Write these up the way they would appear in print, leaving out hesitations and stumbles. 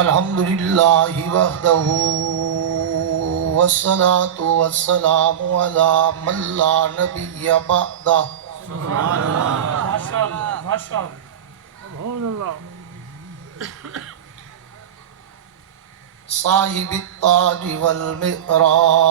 الحمد للہ وحدہ والصلاة والسلام علی من لا نبی بعدہ صاحب التاج والمعراج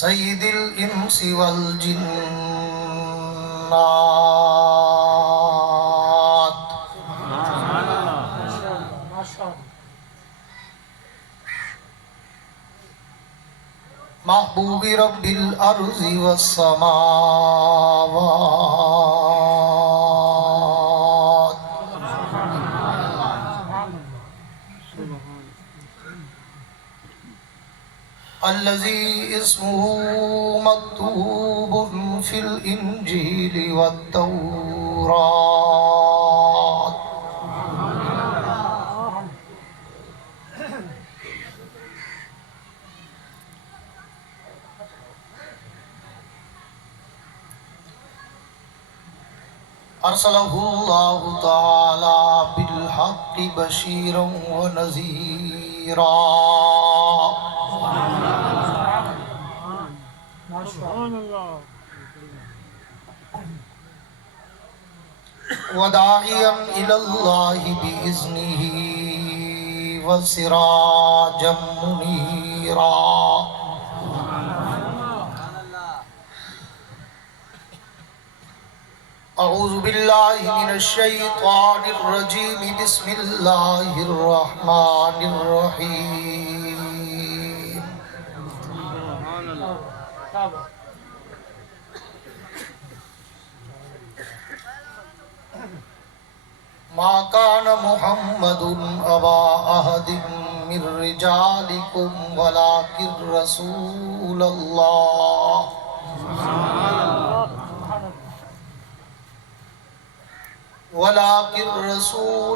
سید الانس والجنات محبوب رب الارض والسماوات الذي اسمه مكتوب في الإنجيل والتوراة أرسله الله تعالى بالحق بشيرا ونذيرا وداعيا إلى الله بإذنه وسراجا منيرا أعوذ بالله من الشيطان الرجيم بسم الله الرحمن الرحيم ما كان محمد أبا أحد من رجالكم ولكن رسول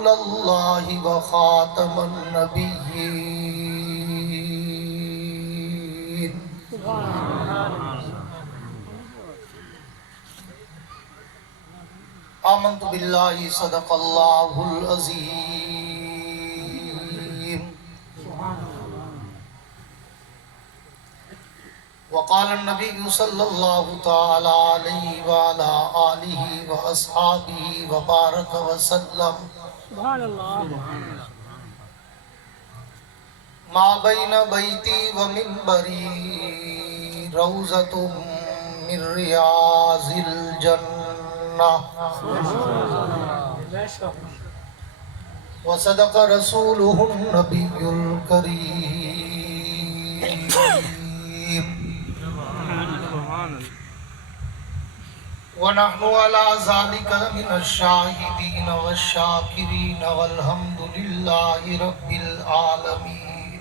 الله وخاتم النبيين آمنت بالله صدق الله العظيم وقال النبي صلى الله تعالى عليه وعلى آله وأصحابه وبارك وسلم ما بين بيتي ومنبري روضة من رياض الجنة وصدق رسوله النبي الكريم ونحن على ذلك من الشاهدين والشاكرين والحمد لله رب العالمين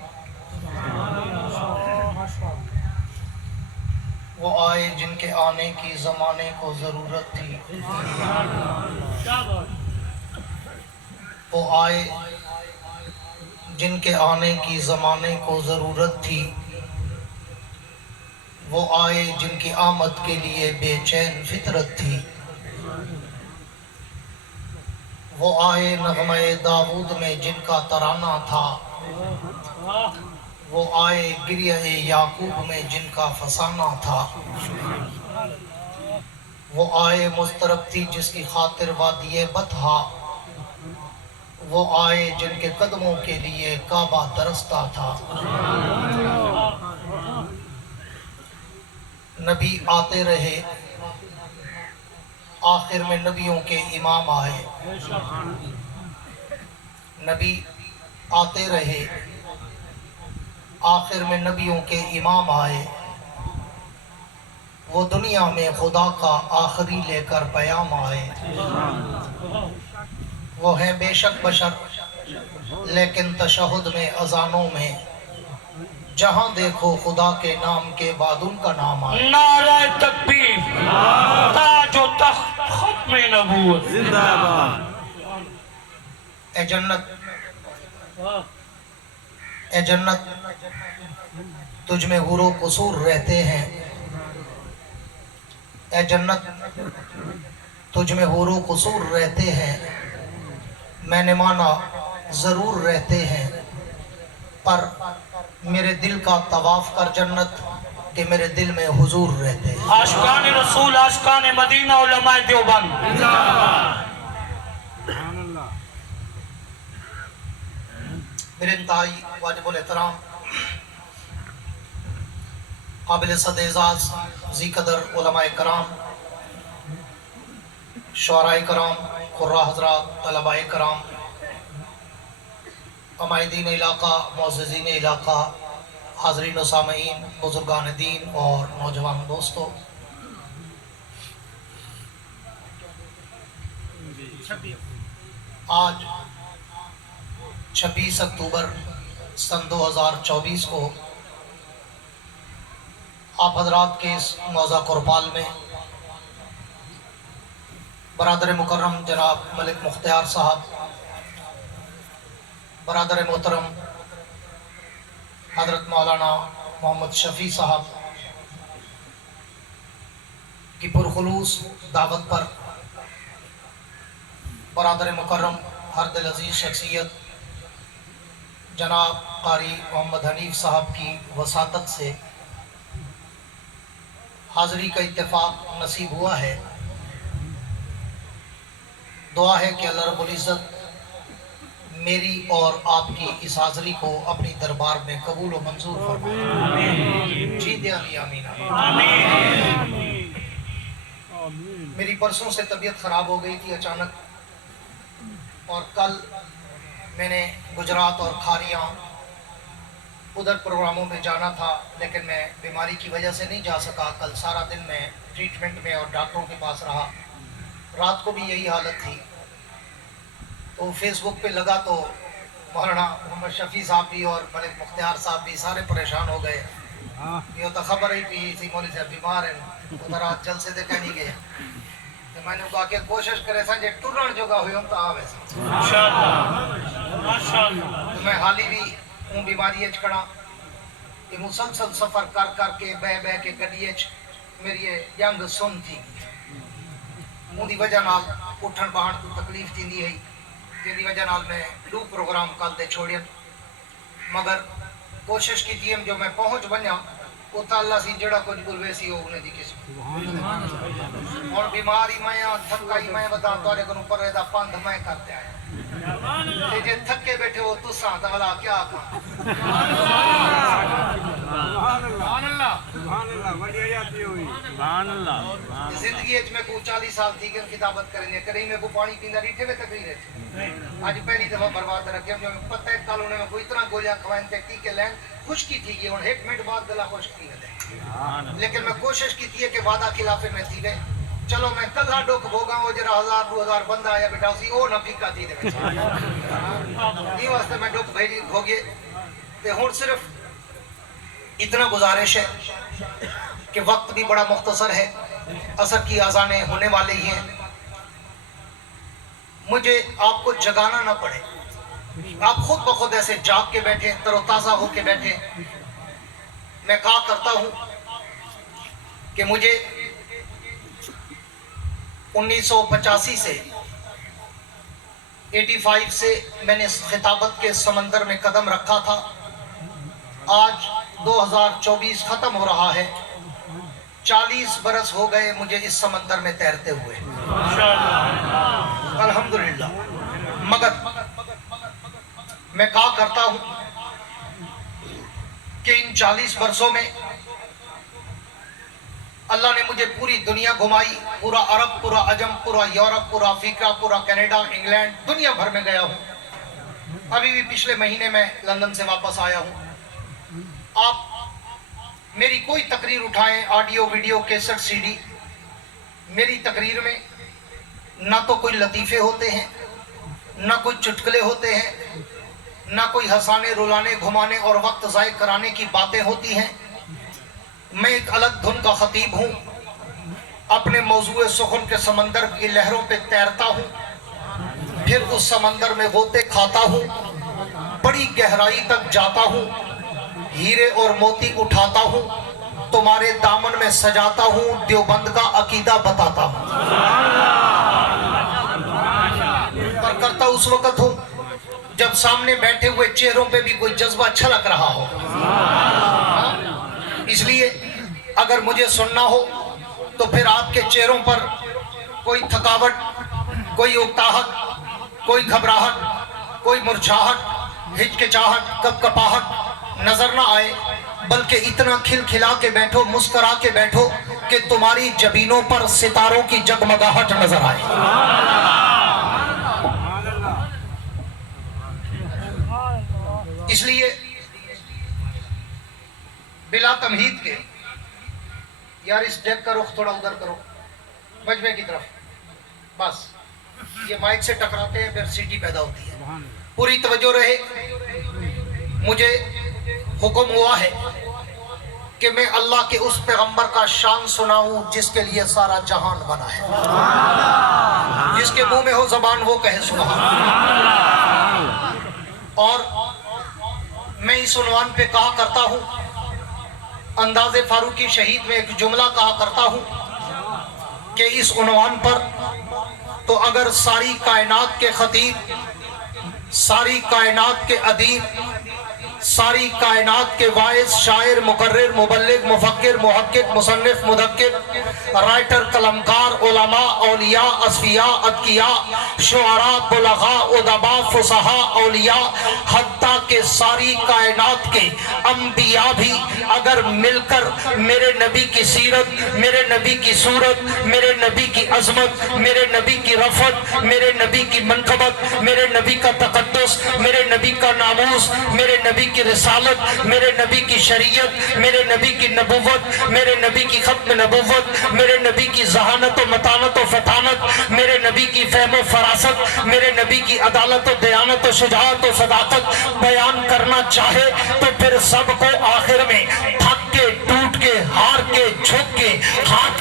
وہ آئے جن کے آنے کی زمانے کو ضرورت تھی، وہ آئے جن کے آنے کی زمانے کو ضرورت تھی، وہ آئے جن کی آمد کے لیے بے چین فطرت تھی، وہ آئے نغمہ داؤد میں جن کا ترانہ تھا، وہ آئے گریہ یعقوب میں جن کا فسانہ تھا، وہ آئے مضطرب تھی جس کی خاطر وادی بطحا، وہ آئے جن کے قدموں کے لیے کعبہ ترستا تھا۔ نبی آتے رہے، آخر میں نبیوں کے امام آئے۔ نبی آتے رہے، آخر میں نبیوں کے امام آئے۔ وہ دنیا میں خدا کا آخری لے کر پیام آئے۔ وہ ہیں بے شک بشر لیکن تشہد میں اذانوں میں जहां देखो खुदा के नाम के बाद उनका नाम आए। नारा तकबीर, ताजो तख्त खत्म नबूवत जिंदाबाद। ए जन्नत, ए जन्नत, तुझ में हुरो कसूर रहते हैं। ए जन्नत, तुझ में हुरो कसूर रहते हैं। मैंने माना ज़रूर रहते हैं, पर मेरे दिल का तवाफ कर जन्नत कि मेरे दिल में हुजूर रहते हैं। आशिकान रसूल, आशिकान मदीना, उलमाए देवबंद। मेरे इंतहाई वाजिबुल एहतराम काबिल सद-ए-एज़ाज़ ज़ी कदर उलमाए कराम, शुअराए कराम, कुर्रा हज़रात, तलबाए कराम, अमायदीन इलाका, मुअज़्ज़िज़ीन इलाका, हाज़रीन व सामईन, बुज़ुर्गान दीन और नौजवान दोस्तों, आज 26 अक्टूबर सन 2024 को आप हजरात के इस मौज़ा कुरबाल में बरादर मुकर्रम जनाब मलिक मुख्तियार साहब, बरादर मोहतरम हज़रत मौलाना मोहम्मद शफ़ी साहब की पुरखुलूस दावत पर बरादर मुकर्रम हर दिल अज़ीज़ शख्सियत जनाब कारी मोहम्मद हनीफ साहब की वसातत से हाज़री का इत्तेफाक नसीब हुआ है। दुआ है कि अल्लाह रब्बुल इज़्ज़त मेरी और आपकी इस हाज़री को अपनी दरबार में कबूल व मंजूर फरमाए। जी दे आमीन आमीन। मेरी परसों से तबीयत ख़राब हो गई थी अचानक, और कल मैंने गुजरात और खारियाँ उधर प्रोग्रामों में जाना था, लेकिन मैं बीमारी की वजह से नहीं जा सका। कल सारा दिन मैं ट्रीटमेंट में और डॉक्टरों के पास रहा। रात को भी यही हालत थी, तो फेसबुक पे लगा तो मौलाना मोहम्मद शफ़ी साहब भी और मलिक मुख्तियार साहब भी सारे परेशान हो गए। ये तो खबर ही पी थी मौलवी साहब बीमार हैं, उधर आज जल से देखा नहीं गए। तो मैंने कहा कि कोशिश करे संजय टुरण जोगा हुई हम तो आवे माशाअल्लाह माशाअल्लाह। तो मैं हाल ही भी हूँ बीमारी खड़ा कि मुसलसल सफ़र कर कर के बह बह के गड्डी मेरी जंग सुन थी, उनकी वजह नाल उठन बहन को तकलीफ थी है, जिंदी वजह नाल मैं 2 प्रोग्राम कल दे छोड़ियन, मगर कोशिश की थी जो मैं पहुँच वञा उता अल्लाह सी जड़ा कुछ गुरवे सी उन्हें दी किस्म और बीमारी मैं थकाई मैं बता तोरे को पर दा पंध मैं करते आया ते जे थके बैठे हो तुसा ता भला क्या कर। सुभान अल्लाह सुभान अल्लाह बढ़िया जाती हुई सुभान अल्लाह। जिंदगी में को 40 साल थी के किताबत करने करे में को पानी पींदा रीठे में तकरीर है। आज पहली दफा बर्बाद रखे जो पता है कल उन्हें कोई इतना गोलियां खवाएं ते टीके लें खुशकी थी कि हुन 1 मिनट बाद गला खुशकी है, लेकिन मैं कोशिश की थी कि वादा खिलाफे में थी वे चलो मैं कला डुक भोगा वो जरा 1000-2000 बंदा आया बेटा सी ओ ना फिका थी दे ये वास्ते मैं डुक भेजी भोगे ते हुन सिर्फ इतना गुजारिश है कि वक्त भी बड़ा मुख्तसर है, असर की अज़ानें होने वाली ही हैं, मुझे आपको जगाना ना पड़े, आप खुद ब खुद ऐसे जाग के बैठे तरोताज़ा होके बैठे। मैं कहा करता हूँ कि मुझे 1985 से 85 से मैंने खिताबत के समंदर में कदम रखा था। आज 2024 खत्म हो रहा है, 40 बरस हो गए मुझे इस समंदर में तैरते हुए अल्हम्दुलिल्लाह। मगर मैं कहा करता हूं कि इन 40 वर्षों में अल्लाह ने मुझे पूरी दुनिया घुमाई, पूरा अरब, पूरा अजम, पूरा यूरोप, पूरा अफ्रीका, पूरा कनाडा, इंग्लैंड, दुनिया भर में गया हूँ। अभी भी पिछले महीने में लंदन से वापस आया हूँ। आप मेरी कोई तकरीर उठाएं, ऑडियो वीडियो कैसेट सीडी, मेरी तकरीर में ना तो कोई लतीफ़े होते हैं, ना कोई चुटकुले होते हैं, ना कोई हंसाने रुलाने घुमाने और वक्त ज़ाय कराने की बातें होती हैं। मैं एक अलग धुन का खतीब हूँ, अपने मौजूए सुखन के समंदर की लहरों पे तैरता हूँ, फिर उस समंदर में गोते खाता हूँ, बड़ी गहराई तक जाता हूँ, हीरे और मोती उठाता हूँ, तुम्हारे दामन में सजाता हूँ, देवबंद का अकीदा बताता हूँ। पर करता उस वक्त हूँ जब सामने बैठे हुए चेहरों पे भी कोई जज्बा छलक रहा हो। इसलिए अगर मुझे सुनना हो तो फिर आपके चेहरों पर कोई थकावट, कोई उकताहट, कोई घबराहट, कोई मुरझाहट, हिचकिचाहट, कपकपाहट नजर ना आए, बल्कि इतना खिलखिला के बैठो, मुस्कुरा के बैठो कि तुम्हारी जबीनों पर सितारों की जगमगाहट नजर आए। इसलिए बिला तमहीद के, यार इस डेक का रुख थोड़ा उधर करो, मजमे की तरफ, बस ये माइक से टकराते हैं फिर सीटी पैदा होती है। पूरी तवज्जो रहे। मुझे हुक्म हुआ है कि मैं अल्लाह के उस पैगंबर का शान सुनाऊं जिसके लिए सारा जहान बना है। जिसके मुंह में हो जबान वो कहे सुभान। और मैं इस उन्वान पे कहा करता हूँ, अंदाज़े फारूकी शहीद में एक जुमला कहा करता हूँ कि इस उन्वान पर तो अगर सारी कायनात के खतीब, सारी कायनात के अदीब, सारी कायनात के वाइस, शायर, मुकर्रिर, मुबल्लिग, मुफक्किर, मुहक्किक, मुसन्निफ, मुदक्किर, राइटर, कलमकार, उलमा, औलिया, असफिया, अदकिया, शुअरा, बुलगा, उदबा, फुसहा, औलिया, हत्ता के सारी कायनात के अंबिया भी अगर मिलकर मेरे नबी की सीरत, मेरे नबी की सूरत, मेरे नबी की अजमत, मेरे नबी की रफत, मेरे नबी की मनकबत, मेरे नबी का तकद्दुस, मेरे नबी का नामूस, मेरे नबी की रिसालत, मेरे नबी की शरीयत, मेरे नबी की नबुव्वत, मेरे नबी की खत्म नबुव्वत, मेरे नबी की जहानत व मतानत व फतानत, मेरे नबी की फहम व फरासत, मेरे नबी की अदालत व दयानत व शुजाअत व सदाकत बयान करना चाहे तो फिर सबको आखिर में थक के, टूट के, हार के, झुक के, हाथ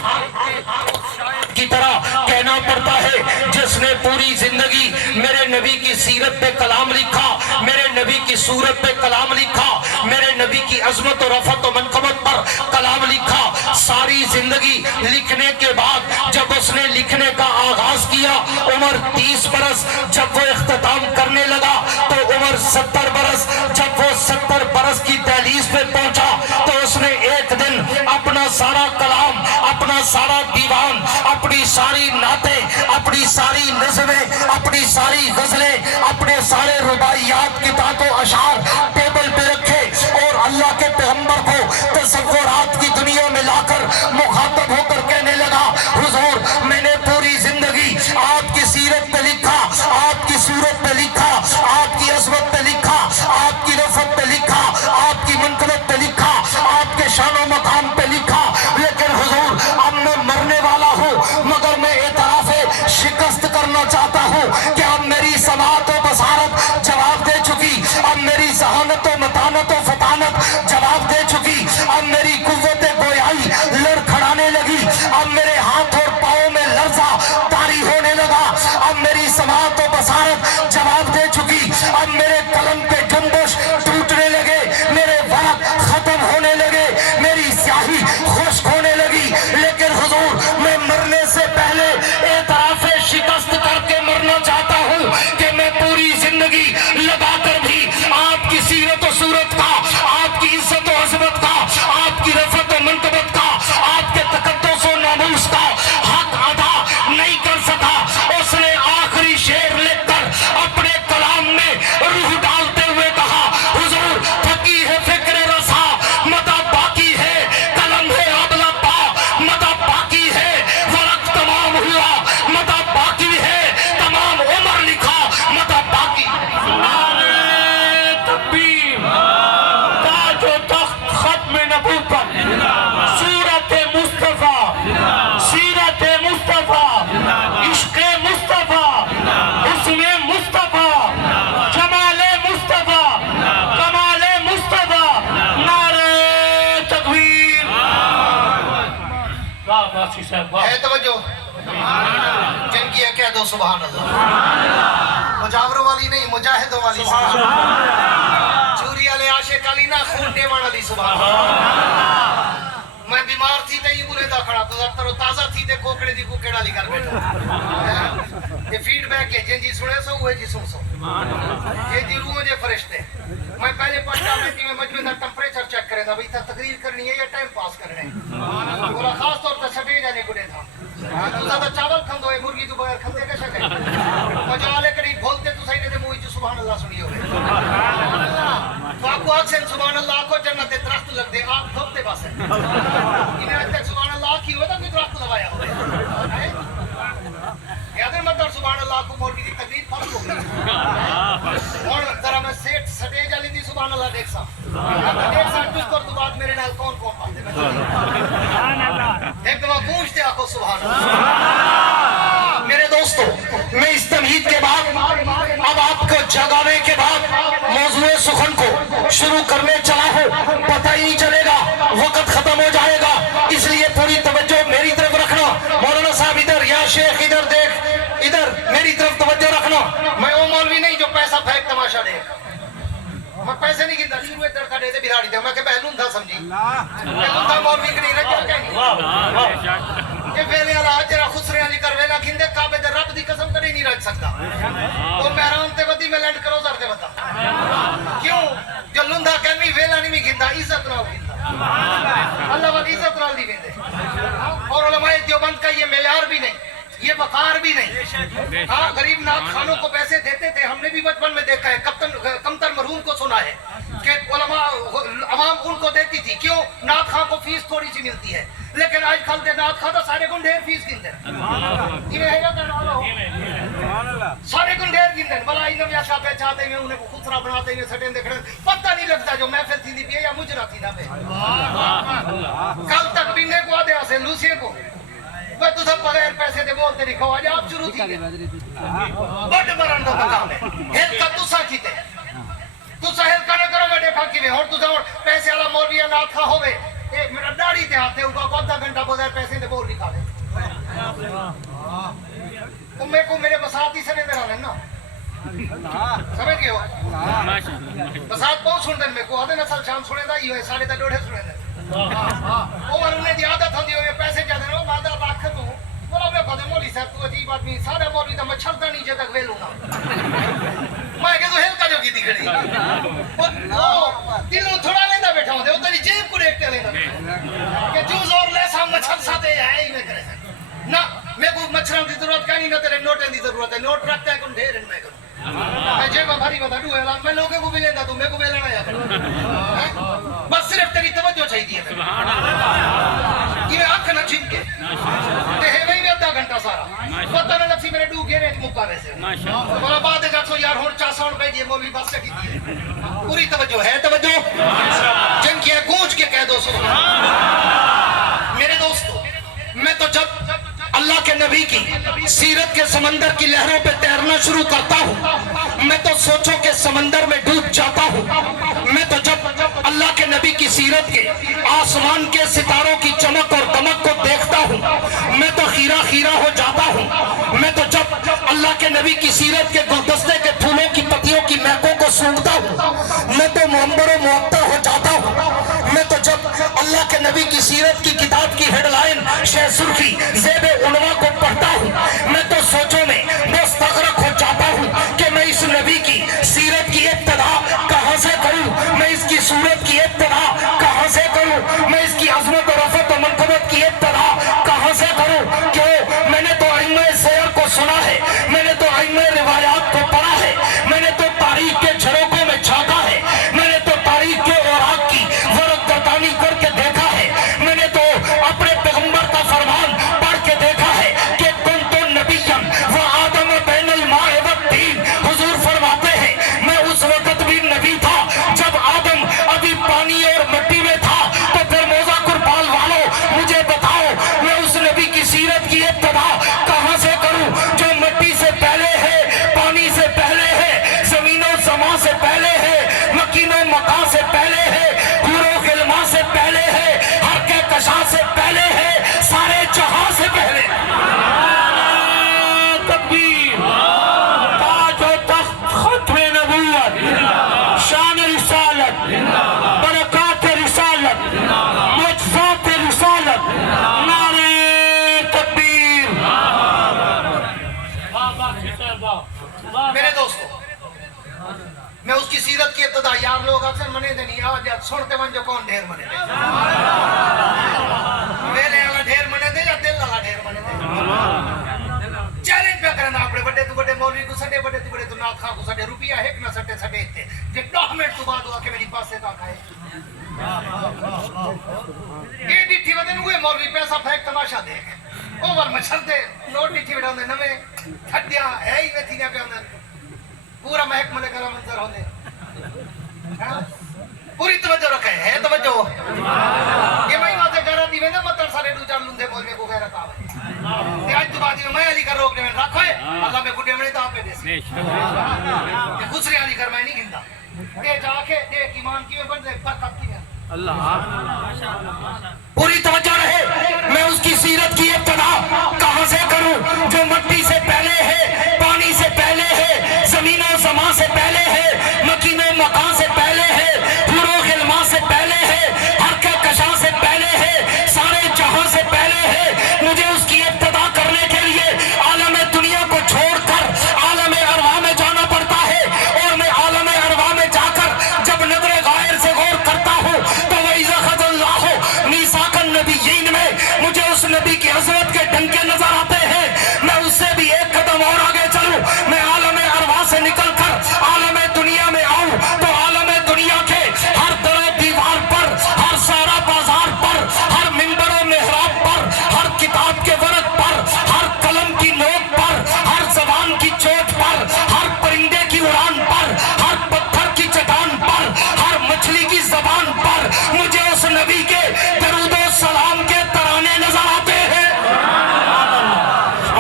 की तरह कहना पड़ता है। जिसने पूरी जिंदगी मेरे नबी की सीरत पे कलाम लिखा, मेरे नबी की सूरत पे कलाम लिखा, मेरे नबी की अजमत और रफत और मनकबत पर कलाम लिखा, सारी जिंदगी लिखने के बाद जब उसने लिखने का आगाज किया, उम्र 30 बरस, जब वो इख्तिताम करने लगा तो उम्र 70 बरस, जब वो 70 बरस की दहलीज पे पहुंचा तो उसने एक दिन अपना सारा कलाम, अपना सारा दीवान, अपनी सारी नातें, अपनी सारी नज़में, अपनी सारी गजलें, अपने सारे रुबाइयात, किताब व अशार टेबल पे रखे और अल्लाह के पैगंबर को तसव्वुरात की दुनिया में लाकर मुखातब होकर कहने लगा, हुजूर मैंने पूरी जिंदगी आपकी सीरत पे लिखा, आपकी सूरत पे लिखा, आपकी अज़मत पे लिखा, आपकी रफ़त पे लिखा, आपकी मनक़बत पे लिखा, आपके शान व मकाम पे लिखा, लेकिन हुजूर अब मैं मरने वाला हूँ, मगर मैं एतराफ़े शिकस्त करना चाहता हूँ कि अब मेरी समाअत व बसारत जवाब दे चुकी, अब मेरी ज़हानत व मतानत व फतानत जवाब दे चुकी, अब मेरी कुव्वत गोयाई लड़खड़ाने लगी, अब मेरे हाथ और पाँव में लर्जा तारी होने लगा, अब मेरी समाअत व बसारत जवाब दे चुकी, अब मेरे कलम पे जंबश टूटने लगे, मेरे वाक़ खत्म होने लगे, मेरी स्याही खुश्क होने लगी, लेकिन हुजूर मैं मरने से पहले एतराफ़े शिकस्त करके मरना चाहता हूँ कि मैं पूरी जिंदगी लगाकर भी आपकी सीरत और सूरत का, आपकी इज्जत और अज़मत का, आपकी रफ़त और मनक़बत का, आपके तक़द्दुस और नामूस का हक अदा नहीं कर सका। उसने आखिरी शेर लिखकर अपने कलाम में रूह डालते हुए कहा, हुजूर थकी है फिक्र रसा, मता बाकी है, कलम है अबला पा, मता बाकी है, वरक तमाम हुआ, मता बाकी है, तमाम उम्र लिखा, मता बाकी। आसी साहब वाह है तवज्जो जिनकी है कह दो सुभान अल्लाह मुजावरों वाली नहीं मुजाहिदों वाली चूरी वाले आशिक वाली ना खून देवान वाली सुभान अल्लाह मैं बीमार थी ते ये बुरे दा खड़ा तो तरो ताजा थी ते कोकड़े दी कुकेड़ा ली कर बैठा ये फीडबैक है जिन जी सुने सो हुए जी सुन सो ये जी रूह जे फरिश्ते मैं पहले पढ़ता में मजमे दा टेंपरेचर चेक करे दा भाई ता तकरीर करनी है या टाइम पास करना है बोला खास तौर पे छबे जाने गुडे था तू ज्यादा चावल खंदो है मुर्गी तो बगैर खंदे कैसे है मजा ले करी बोलते तू सही ने मुंह च सुभान अल्लाह सुनियो तो आपको आखन सुभान अल्लाह को जन्नत दे दरख्त लग दे आप धोते बस है इन्हें आज तक सुभान अल्लाह की होता कोई दरख्त लगाया हो याद है मतलब सुभान अल्लाह को मौलवी की तकरीर फर्क हो गई और जरा मैं सेठ सटेज वाली दी सुभान अल्लाह देख सा देख सा तुझ कर तो बाद मेरे नाल कौन कौन बातें सुभान अल्लाह एक दफा पूछते आको सुभान अल्लाह मेरे दोस्तों मैं इस तमहीद के बाद अब आपको जगाने के बाद मौजूद सुखन को शुरू करने चला हूं पता ही नहीं चलेगा वक्त खत्म हो जाएगा इसलिए पूरी तवज्जो मेरी तरफ रखना मौलाना साहब इधर या शेख इधर देख इधर मेरी तरफ तवज्जो रखना मैं वो मौलवी नहीं जो पैसा फेंक तमाशा दे मैं पैसे नहीं गिनता शुरू में तड़का दे दे बिराड़ी दे मैं के पहलून था समझी पहलून था मौलवी के नहीं रह क्या कहेंगे ये वेले वाला जरा खुसरे वाली कर वेला खिंदे काबे दे रब दी कसम करे नहीं रख सकता वो मेहरान ते वदी में लैंड करो जर दे बता क्यों जो लुंदा कहनी वेला नहीं भी खिंदा इज्जत नाल खिंदा अल्लाह वाली इज्जत नाल दी वेंदे और उलमाए देवबंद का ये मेयार भी नहीं ये वकार भी नहीं हाँ गरीब नाथ खानों को पैसे देते थे हमने भी बचपन में देखा है कमतर मरहूम को सुना है कि उलमा अवाम उनको देती थी क्यों नाथ खां को फीस थोड़ी सी मिलती है लेकिन आज कल दे नाथ खां तो सारे गुण ढेर फीस गिनते सारे गुण ढेर गिनते भला इन्हें ऐसा पहचाते हुए उन्हें खुसरा बनाते हुए सटे देखने पता नहीं लगता जो महफिल थी भी या मुजरा थी ना पे कल तक बिने को आदे से लूसिए को तू सब बगैर पैसे दे बोलते लिखो आज आप शुरू थी बड़ मरण दा काम है हेल का तुसा कीते तुसा हेल कने करोगे देखा कि और तुसा पैसे वाला मौलवी ना था होवे ए मेरा दाढ़ी ते हाथ है उका आधा घंटा बगैर पैसे दे बोल लिखा दे तुम को मेरे बसात ही सने मेरा ना समझ गए हो बसात बहुत सुन दे मेरे को आधे नसल शाम सुने दा ही है सारे दा डोढ़े सुने दे और उन्हें दी आदत होती है पैसे ज्यादा ना मादा लाख तू बोला मैं पता मौली साहब तू अजीब आदमी सारा मौलवी तो मच्छरदा नहीं जगह वेलूंगा मैं कह तो हेल का जो की दिखड़ी ओ दिलों थोड़ा लेंदा बैठा होते ओ तेरी जेब को देख के लेंदा कि जूस और ले साम मच्छर साथे है ही में करे ना मेरे को मच्छरों की जरूरत का नहीं ना तेरे नोट की जरूरत है नोट रखता है कौन ढेर मैं करूं मैं जेब भारी बता दूं है मैं लोगों को भी लेंदा तू मेरे को भी लेना यार बस सिर्फ तेरी तवज्जो चाहिए सुभान अल्लाह ये आंख न झिम के ते है वही आधा घंटा सारा पता न लसी मेरे डू घेरे मुका वैसे माशाअल्लाह बोला बाद जा सो यार हुन 400 रुपए ये मौलवी बस की दी पूरी तवज्जो है तवज्जो जिन की गूंज के कह दो सुभान अल्लाह मेरे दोस्तों मैं तो जब अल्लाह के नबी की सीरत के समंदर की लहरों पे तैरना शुरू करता हूँ मैं तो सोचो के समंदर में डूब जाता हूँ मैं तो जब अल्लाह के नबी की सीरत के आसमान के सितारों की चमक और दमक को देखता हूँ मैं तो खीरा खीरा हो जाता हूँ मैं तो जब अल्लाह के नबी की सीरत के गुलदस्ते के फूलों की पत्तियों की महकों को सूंघता हूँ मैं तो मुअम्बर व मुअत्तर हो जाता हूँ मैं तो जब अल्लाह के नबी की सीरत की किताब की हेडलाइन शह सुर्खी ज़ेब उनवा को पढ़ता हूँ मैं तो सोचों में मुस्तगरक हो जाता हूँ कि मैं इस नबी की सीरत की इब्तिदा कहाँ से करूँ मैं इसकी सूरत की इब्तिदा कहाँ से करूँ मैं इसकी अज़मत और रफ़त और मनक़बत की इब्तिदा कहाँ से करूँ क्यों मैंने तो अइम्मा सैर को सुना है मैंने तो अइम्मा रिवायात को पढ़ा है मैंने तो तारीख के झरोकों में झांका है मैंने तो तारीख के औराक की वरक़दानी करके देखा है मैंने तो अपने पैगंबर का फरमान पढ़ के देखा है कि कुन्तु नबिय्यन व आदम बैनल माए व तीन हुजूर फरमाते हैं मैं उस वक्त भी नबी था जब आदम अभी पानी और मिट्टी में था तो फिर मौजा कुर्बान वालों मुझे बताओ मैं उस नबी की सीरत की इब्तिदा कहाँ से करूं जो मिट्टी से मैं उसकी सीरत की इब्तदा यार लोग अक्सर मने दे नहीं आज सुनते मन जो कौन ढेर मने दे मेले वाला ढेर मने दे या दिल वाला ढेर मने दे चैलेंज पे करना अपने बड़े तू बड़े मौलवी को सटे बड़े तू ना खा को सटे रुपया है ना सटे सटे थे जे 10 मिनट तो बाद आके मेरी पास से ना खाए ये डिठी वदन हुए मौलवी पैसा फेंक तमाशा देख ओवर मच्छर दे नोट डिठी बिठांदे नवे खड्डियां है ही वे थीने पे अंदर पूरा महक मले करा मंजर होने पूरी तवज्जो रखे है तवज्जो ये मैं बातें करा दी ना मतर सारे दो चार लुंदे बोलने को गैरत आवे ते आज तो बात मैं अली कर रोकने में रखो है अल्लाह में गुड्डे में तो आप पे दे ये दूसरे अली कर मैं नहीं गिनता ये जाके देख ईमान की में बन दे बरकत की है अल्लाह पूरी तवज्जो रहे मैं उसकी सीरत की इब्तिदा कहां से करूं जो मट्टी से पहले है पानी से पहले है जमीन और समा से पहले है मकीन और मकान से पहले है हुरो गिलमा से पहले है हर के कशा से पहले है सारे जहां से पहले है मुझे उसकी इब्तिदा करने के लिए आलम दुनिया को छोड़कर आलम अरवा में जाना पड़ता है और मैं आलम अरवा में जाकर जब नजर गायर से गौर करता हूं तो वही ज़ख़ज़ल्लाहु मीसाकन नबिय्यीन में मुझे उस नबी की अज़मत के डंके नजर आते हैं मैं उससे भी एक कदम और आगे चलूं मैं आलम अरवा से निकलकर आलम दुनिया में आऊं तो आलम दुनिया के हर दर दीवार पर हर सारा बाजार पर हर मिंबर और मेहराब पर हर किताब के वरक पर हर कलम की नोक पर हर जबान की चोट पर हर परिंदे की उड़ान पर हर पत्थर की चट्टान पर हर मछली की जबान पर मुझे उस नबी के दरूद और सलाम के तराने नजर आते हैं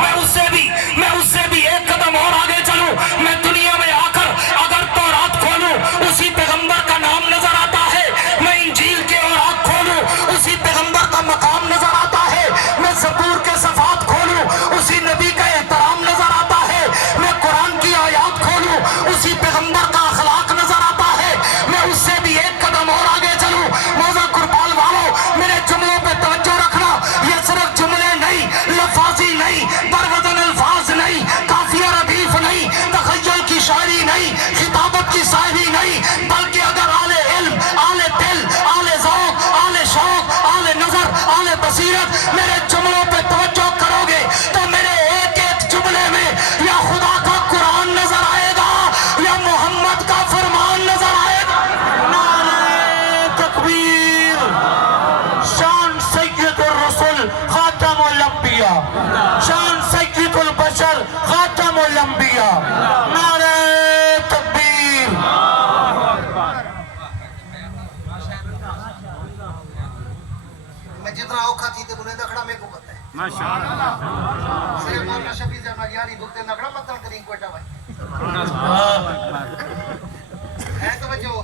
मैं उससे भी एक कदम और आगे चलूं मैं दुनिया में आकर अगर तौरात खोलूं उसी पैगंबर का नाम नजर आता है मैं इंजील के और आग खोलूं उसी पैगंबर का मकाम नजर आता है मैं ज़बूर के सफ़ात खोलूं उसी नबी का एहतराम नजर आता है मैं कुरान की आयात खोलूं उसी पैगंबर का अखलाक नजर आता है मैं उससे भी एक कदम और आगे चलूं मौजा कुर्बान वालों मेरे जुमलों पे तवज्जो रखना ये सिर्फ जुमले नहीं लफाजी नहीं बरवजन अल्फाज नहीं काफिया रदीफ नहीं तखय्युल की शायरी नहीं खिताबत की शायरी नहीं बल्कि अगर आले इल्म आले दिल आले ज़ौक़ आले शौक़ आले नजर आले बसीरत मेरे जुमलों पे तवज्जो करोगे तो मेरे एक एक जुमले में या खुदा का कुरान नजर आएगा या मोहम्मद का फरमान नजर आएगा नारे तकबीर शान सय्यदुर रसूल खातमुल अंबिया शान सय्यदुल बशर खातमुल अंबिया नारे तकबीर मैं जितना औखा थी ते बुने दखड़ा मेरे को पता है माशाअल्लाह सिर्फ मौलाना शफी जमा यारी भुगते दखड़ा मत करी कोटा भाई है तो बच्चों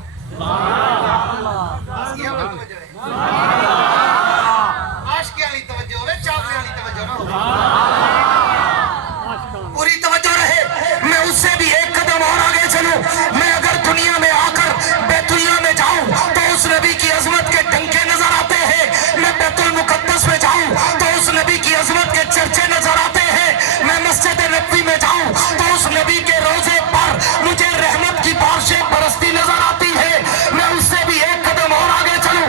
ये मत बच्चों आशिकी वाली तवज्जो है चावले वाली तवज्जो ना पूरी तवज्जो रहे मैं उससे भी एक कदम और आगे चलूं मैं अगर दुनिया में आकर बैतुल्ला में जाऊं तो उस नबी की अजमत के डंके नजर आते हैं मैं बैतुल मुकद्दस में जाऊं तो उस नबी की अजमत के चर्चे नजर आते हैं मैं मस्जिद नबवी में जाऊं तो उस नबी के रोजे पर मुझे रहमत की बारिशें बरसती नजर आती है मैं उससे भी एक कदम और आगे चलूं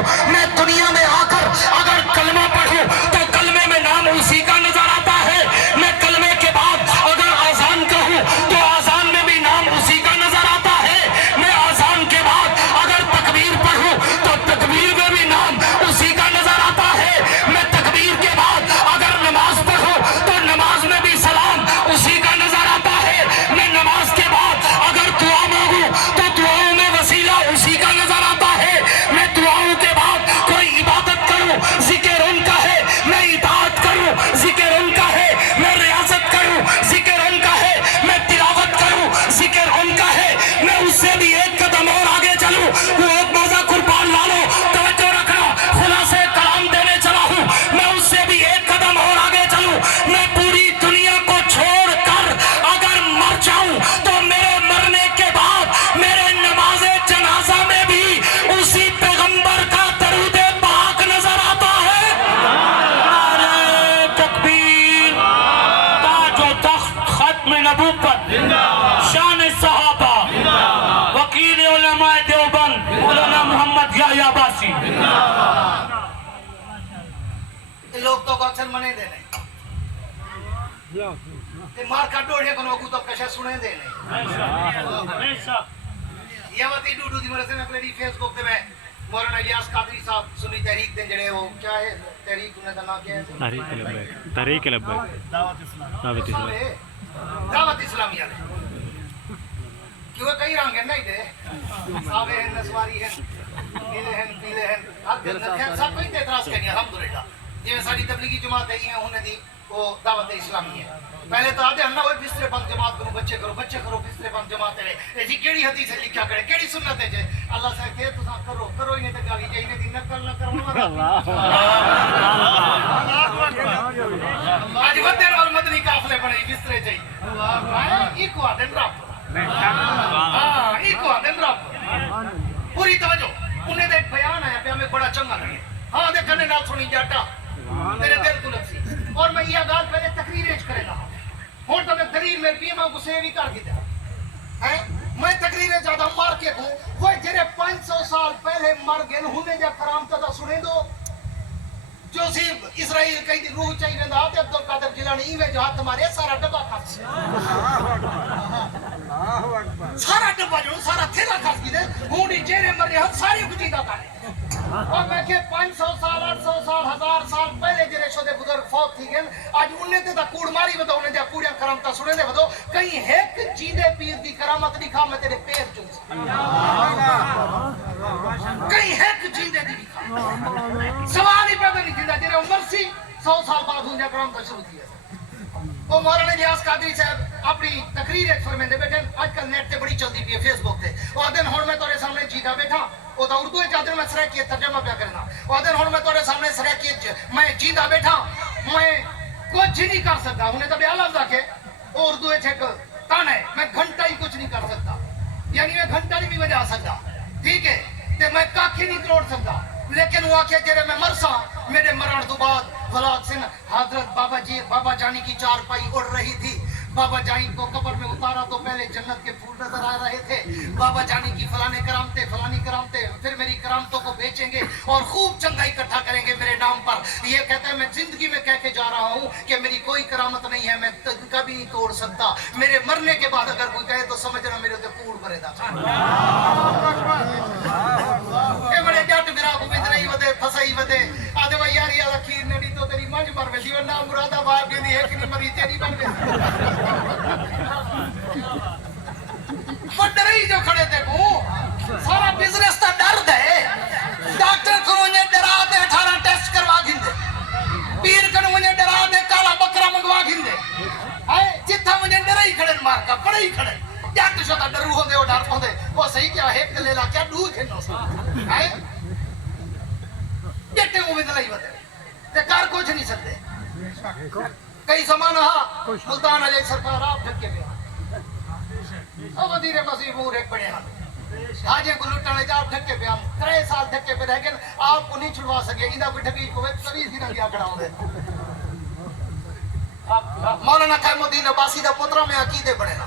या बासी लोग तो अक्सर मने देने ते मार का डोड़े को लोग तो कशा सुने देने यावती डूडू दी मरसे में अपने फेसबुक पे मैं मौलाना इलियास कादरी साहब सुनी तहरीक दे जड़े वो क्या है तहरीक उन्हें का नाम क्या है तहरीक लब्बैक दावत इस्लामिया ने क्यों कई रंग है नहीं दे सावे हैं नस्वारी हैं नीले हैं पीले हैं सब कोई एतराज करनी अल्हम्दुलिल्लाह जिवें साडी तबलीगी जमात है ये उन्हें दी वो दावत इस्लामी है पहले तो आधे हन्ना वो बिस्तरे बंद जमात करो बच्चे करो बिस्तरे बंद जमात है ए जी केड़ी हदीस है लिखा करे केड़ी सुन्नत है जे अल्लाह से के तुसा करो करो इने ते गाली जे इने दी नकल ना करो आज वदे और मदनी काफले बने बिस्तरे चाहिए हां इको आदन रब हां इको आदन रब पूरी तवज्जो उन्हें दे एक बयान आया पे हमें बड़ा चंगा लगे हां दे कने नाल सुनी जाटा तेरे दिल को लगी और मैं यह गाल पहले तकरीर करेगा हूँ तो मैं दलील में बीमा को सेवी कर दिया है मैं तकरीर ज्यादा मार के हूँ वो जेरे 500 साल पहले मर गए हुने जा कराम तो सुने दो जो सिर्फ इसराइल कई रूह चाहिए ना ते अब्दुल कादिर जिलानी इवे जो हाथ मारे सारा डब्बा खर्च सारा डब्बा जो सारा थैला खर्च की दे हुनी जेरे मरे हम सारी कुछ जिंदा करे और मैं के 500 साल 800 साल 1000 साल पहले जेरे शोदे बुजुर्ग फौत थी गए आज उन्हें ते कूड़ मारी बतो उन्हें जा कूड़ियां करामता सुने दे बतो कहीं एक जीदे पीर दी करामत दिखा मैं तेरे पैर चूम कहीं एक जीदे दी दिखा सवाल ही पैदा नहीं जिंदा जेरे उम्र सी 100 साल बाद उन्हें करामता शुरू की वो मौलाना इलियास कादरी साहब अपनी तकरीर एक फरमाते बैठे आजकल नेट पे बड़ी चलती पई है फेसबुक पे वो दिन हुन मैं तेरे सामने जीदा बैठा वो तो उर्दू में चादर में सराकी तर्जुमा पे करना वो दिन हुन मैं तेरे सामने सराकी मैं जीदा बैठा मैं कुछ नहीं कर सकता उन्हें तो बयान लफ्ज आके उर्दू में एक तान है मैं घंटा ही कुछ नहीं कर सकता यानी मैं घंटा नहीं भी बजा सकता ठीक है ते मैं काखी नहीं तोड़ सकता लेकिन वो आके जेरे मैं मरसा मेरे मरण तो बाद फलाक सिंह हजरत बाबा जानी की चारपाई उड़ रही थी बाबा जानी को कब्र में उतारा तो पहले जन्नत के फूल नजर आ रहे थे बाबा जानी की फलानी करामते फिर मेरी करामतों को बेचेंगे और खूब चंगा इकट्ठा करेंगे मेरे नाम पर ये कहता है मैं जिंदगी में कह के जा रहा हूँ कि मेरी कोई करामत नहीं है मैं कभी नहीं तोड़ सकता मेरे मरने के बाद अगर कोई कहे तो समझना मेरे ऊपर कूड़ भरेगा बड़े जट मेरा उम्मीद नहीं वदे फसाई वदे आदे भाई यार ये खीर नडी तो तेरी मंज मर वे जीवन नाम मुरादाबाद गेंदी एक नहीं मरी तेरी बन गई डर ही जो खड़े थे को सारा बिजनेस का डर दे डॉक्टर को मुझे डरा दे 18 टेस्ट करवा गिंदे पीर को मुझे डरा दे काला बकरा मंगवा गिंदे है जितना मुझे डर ही खड़े मार का पड़े ही खड़े जट सो डरू होंदे ओ डर होंदे वो सही क्या एक ले ला क्या डू खेनो है जटे उम्मीद नहीं बदले ते कर कुछ नहीं सकते कई जमाना मुल्तान अली सरकार आप ढके पे अब वजीरे मसीह मूर एक बड़े हां हाजे को लुटाने जा ढके पे हम 3 साल ढके पे रह गए आपको नहीं छुड़वा सके इदा कोई ढकी को कभी भी ना गया खड़ा होंदे मौलाना कैमुद्दीन अब्बासी दा पुत्रा में अकीदे बने ना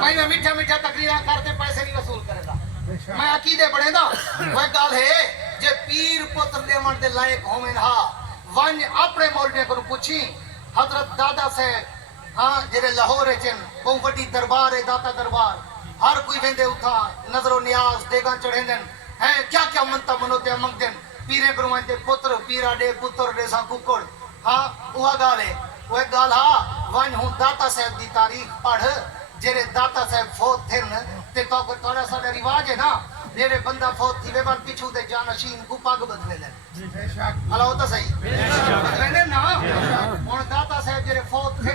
मैं मीठा मीठा तकरीरा करते पैसे नहीं वसूल करेगा मैं अकीदे बने ना वह गाल है जे पीर पुत्र लेवन दे लायक होवे ना वन अपने मौलवी को पूछी हजरत दादा से हाँ जेरे लाहौर चन बहुत बड़ी दरबार है दाता दरबार हर कोई वेंदे उठा नजरो नियाज देगा चढ़ेंदन है क्या क्या मनता मनोते मंगदन पीरे गुरुआं दे पुत्र पीरा दे पुत्र दे सा कुकड़ हाँ वो गाल है वो गाल हाँ वन हूँ दाता साहब दी तारीख पढ़ जेरे दाता साहब फौत थे न ते तो कोई थोड़ा सा रिवाज है ना जेरे बंदा फौत थी वे बन पिछू दे जानशीन को पग बदले ले हला होता सही बदले ना और दाता साहब जेरे फौत थे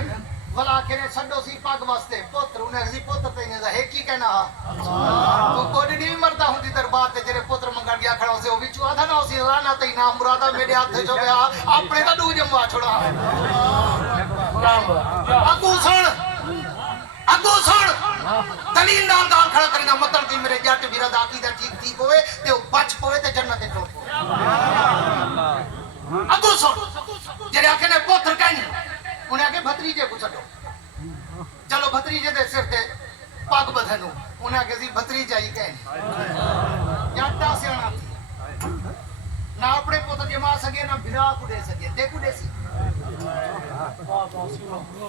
भला के छड्डो सी पग वास्ते पुत्र उन्हें सी पुत्र ते ने है की कहना तो कोई नहीं मरदा हुंदी दरबार ते जेरे पुत्र मंगण गया खड़ा से ओ विचू आधा ना उसी राना ते ना मुरादा मेरे हाथ जो गया अपने दा दू जमवा छोड़ा अगू सुन दलील नाल गाल खड़ा करेगा मतलब कि मेरे जट वीरा दा अकीदा ठीक होवे ते बच पवे ते जन्नत टुट पवे अगू सुन जेरे आखे ने पुत्र कहनी उन्हें आके भतीजे को छड्डो चलो भतीजे दे सिर ते پگ بدھنو انہیں آگے سی بھتری جائی کہنی جاتا سے آنا تھی نہ اپنے پوتا جما سکے نہ بھرا کو دے سکے دیکھو دے سی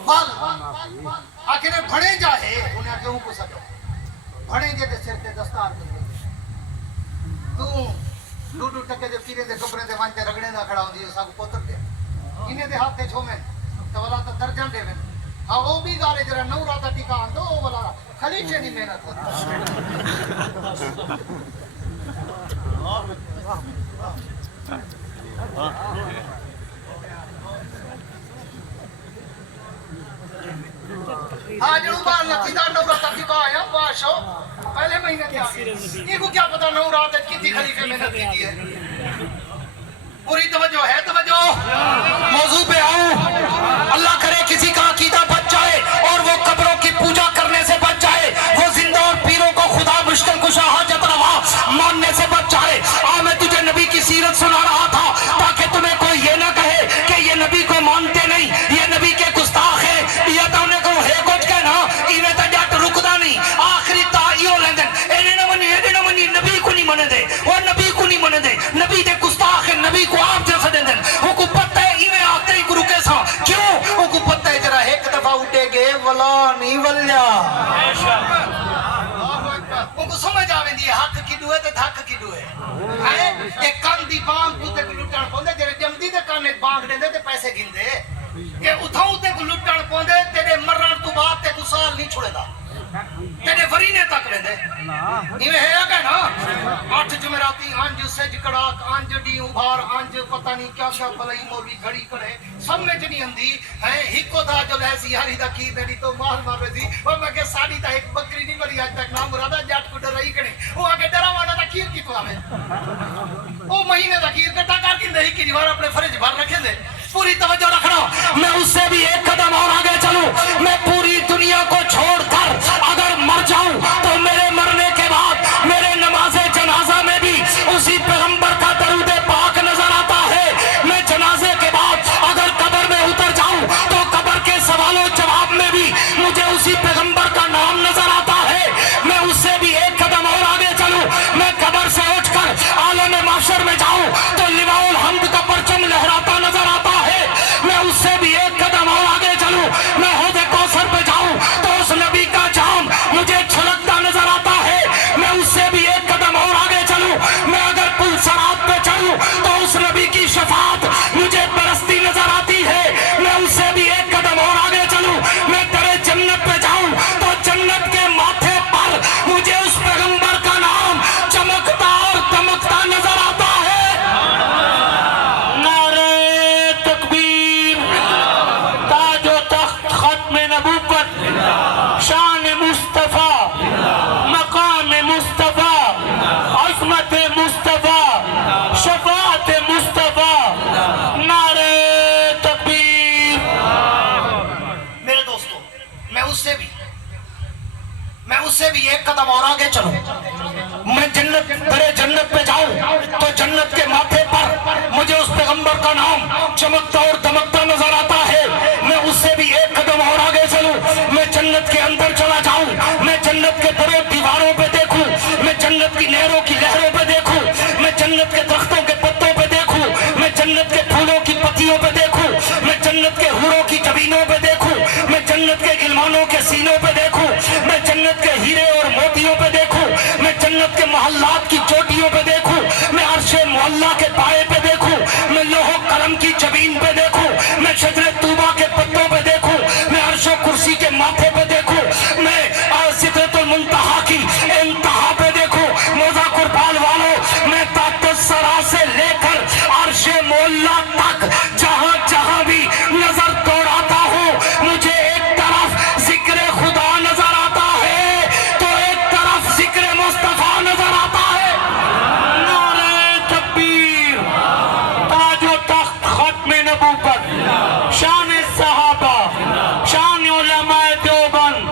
بل آخر بھڑے جاہے انہیں آگے ہوں کو سکو بھڑے جے دے سر تے دستار کر تو ڈوڈو ٹکے دے پیرے دے کپڑے دے وانتے رگڑے دا کھڑا ہوں دی ساکو پوتر دے انہیں دے ہاتھ تے چھومیں تو والا تا درجن دے میں ہاں وہ بھی گالے جرا نو راتا ٹکان دو والا خلیفے نہیں محنت ہاں جو بار لکھی دا نو راتا ٹکا آیا باشو پہلے مہینے کیا یہ کو کیا پتا نو رات کتنی خلیفے محنت کی ہے پوری توجہ ہے توجہ موضوع پہ آؤں اللہ کرے کسی کا عقیدہ بچ جائے اور وہ قبروں کی پوجا کرنے سے بچ جائے وہ زندہ اور پیروں کو خدا مشکل کشا حاجت روا ماننے سے بچ جائے میں تجھے نبی کی سیرت سنا رہا تھا تاکہ تمہیں کوئی یہ نہ کہے کہ یہ نبی کو مانتے نہیں یہ نبی کے گستاخ ہے یا تو انہیں کو ہے کچھ کہنا ایویں تا جٹ رکدا نہیں آخری تا ایو لیندن ایڈے نہ منی نبی کو نہیں منے دے وہ نبی کو نہیں منے دے نبی دے گستاخ ہے نبی کو آپ جیسا دیں دن وہ کو پتہ ہے ایویں آتے ہی گرو کے ساں کیوں وہ کو پتہ ہے جرا ایک دفعہ اٹھے گے ولا نہیں ولیا وہ کو سمجھ آویں دی ہاتھ کی دوئے تے دھک کی دوئے ایک کان دی بانگ تو تے کو لٹن پوندے جرے جمدی دے کان ایک بانگ دے تے پیسے گن دے کہ اتھاؤں تے کو لٹن پوندے تیرے مرن تو بعد تے کو سال نہیں چھوڑے دا تیرے ورینے تک لیندے یہ ہے کہ نا 8 جمعراتی آنج سج کڑاک آنج ڈی ابھار آنج پتہ نہیں کیا کیا بلائی مولوی گھڑی کرے سب میں جنی ہندی ہے ہکو دا جو ایسی ہری دا کی دنی تو مال مارے دی وہ میں کہ ساڑی تا ایک بکری نہیں بری آج تک نام مرادہ جاٹ کو ڈرائی کرے وہ آگے ڈرا وانا دا کیر کی تو آمیں وہ مہینے دا کیر کٹا کار کی دہی کی دیوار اپنے فرج بھر رکھے دے پوری توجہ رکھنا میں اس سے بھی ایک قدم اور آگے چلوں میں پوری دنیا کو چھوڑ کر اگر مر جاؤں تو میرے مرنے کے بعد میرے نماز جنازہ میں بھی اسی پیغمبر کا درود پاک نظر آتا ہے میں جنازے کے بعد اگر قبر میں اتر جاؤں تو قبر کے سوال و جواب میں بھی مجھے اسی پیغمبر کا نام نظر آتا ہے میں اس سے بھی ایک قدم اور آگے چلوں میں قبر سے اٹھ کر عالم محشر میں جاؤں تو لواء الحمد کا پرچم لہراتا نظر آتا ہے میں اس سے بھی ایک قدم اور آگے چلوں میں حوض کوثر پہ جاؤں تو اس نبی کا جام مجھے چھلکتا نظر آتا ہے میں اس سے بھی ایک قدم اور آگے چلوں میں اگر پل صراط پہ چلوں تو اس نبی کی شفاعت مجھے برستی نظر آتی ہے میں اس سے بھی ایک قدم اور آگے چلوں میں در جنت پہ جاؤں تو جنت کے ماتھے پر مجھے اس پیغمبر کا نام چمکتا اور دمکتا نظر آتا ہے نعرہ تکبیر تاج و تخت ختم نبوت شان مصطفیٰ مقام مصطفیٰ عظمت مصطفیٰ شفاعت مصطفیٰ نعرہ تکبیر میرے دوستو میں اس سے بھی ایک قدم اور آگے چلوں میں جنت پہ جاؤں تو جنت کے ماتھے پر مجھے اس پیغمبر کا نام چمکتا اور دمکتا نظر آتا ہے میں اس سے بھی ایک قدم اور آگے چلوں میں جنت کے اندر چلا جاؤں میں جنت کے دروں دیواروں پہ دیکھوں میں جنت کی نہروں کی لہروں پہ دیکھوں میں جنت کے درختوں کے پتوں پہ دیکھوں میں جنت کے پھولوں کی پتیوں پہ دیکھوں میں جنت کے حوروں کی جبینوں پہ دیکھوں میں جنت کے غلمانوں کے سینوں پہ دیکھوں میں جنت کے ہیرے اور موتیوں پہ دیکھوں میں جنت کے محلات کی چوٹیوں پہ دیکھوں میں عرش معلیٰ کے پائے پہ دیکھوں میں لوح و قلم کی جبین پہ دیکھوں میں شجر طوبہ کے پتوں پہ دیکھوں میں عرش و کرسی کے ماتھے پہ دیکھوں میں سدرۃ المنتہا کی انتہا پہ دیکھوں موزہ قربان والوں میں تحت الثری سے لے کر عرش معلیٰ تک جہاں جہاں بھی نظر دوڑاتا ہوں مجھے ایک طرف ذکر خدا نظر آتا ہے تو ایک طرف ذکر مصطفیٰ نظر آتا ہے نعرہ تکبیر تاج و تخت ختم نبوت شان صحابہ شان علماء دیوبند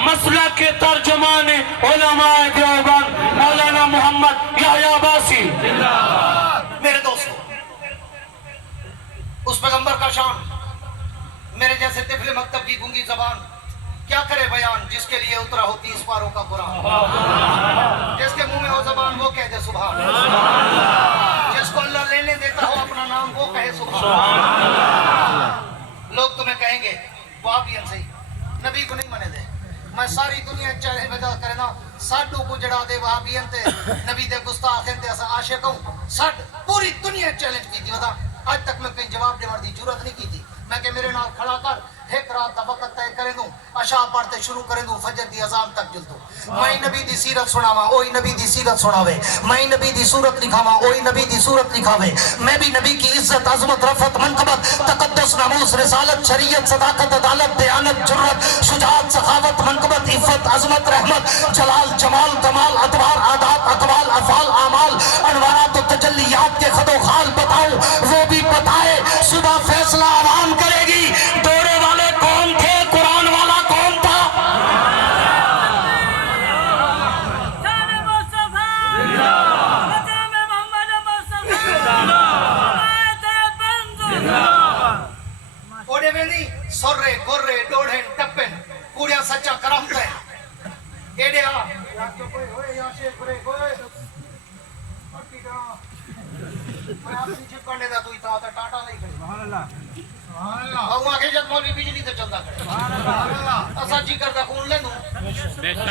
مسلک ترجمان علماء دیوبند مولانا محمد یحییٰ عباسی میرے دوستو اس پیغمبر کا شان میرے جیسے طفل مکتب کی گونگی زبان क्या करे बयान जिसके लिए उतरा हो 30 पारों का कुरान, जिसके मुंह में हो जबान वो कह दे सुभान, जिसको अल्लाह लेने देता हो अपना नाम वो कहे सुभान। लोग तुम्हें कहेंगे वो आप ही सही नबी को नहीं मने दे, मैं सारी दुनिया चाहे बजा करे ना साडू को जड़ा दे वहां भी अंते नबी दे गुस्ताख हैं ते असा आशिक हूं साड पूरी दुनिया चैलेंज की थी बता आज तक मैं कहीं जवाब देने की जरूरत नहीं की थी। मैं के मेरे नाल खड़ा कर एक रात का वक्त तय करे दूं अशा पढ़ते शुरू करे दूं फजर दी अजान तक जल दूं मैं नबी दी सीरत सुनावा ओही नबी दी सीरत सुनावे, मैं नबी दी सूरत लिखावा ओही नबी दी सूरत लिखावे। मैं भी नबी की इज्जत अजमत रफत मनकबत तकद्दुस नमूस रिसालत शरीयत सदाकत अदालत दयानत जुर्रत शुजाअत सखावत मनकबत इफ़्फ़त अजमत रहमत जलाल जमाल कमाल अतवार आदात अकवाल अफाल आमाल अनवारात व तजल्लियात के खदो खाल बताऊं वो भी बताए सुबह फैसला आवाम करेगी। दौरे वाले कौन थे, कुरान वाला कौन था? ओडे वेनी सोरे गोरे डोढ़े टप्पे कूड़िया सच्चा करम थे एडे आ तो कोई होए या से करे कोई पट्टी का मैं आप पीछे करने दा तू इता टाटा नहीं करे सुभान अल्लाह सुभान अल्लाह और आगे जब मौलवी बिजली तो चलता करे सुभान अल्लाह असा जी करदा कौन ले दूं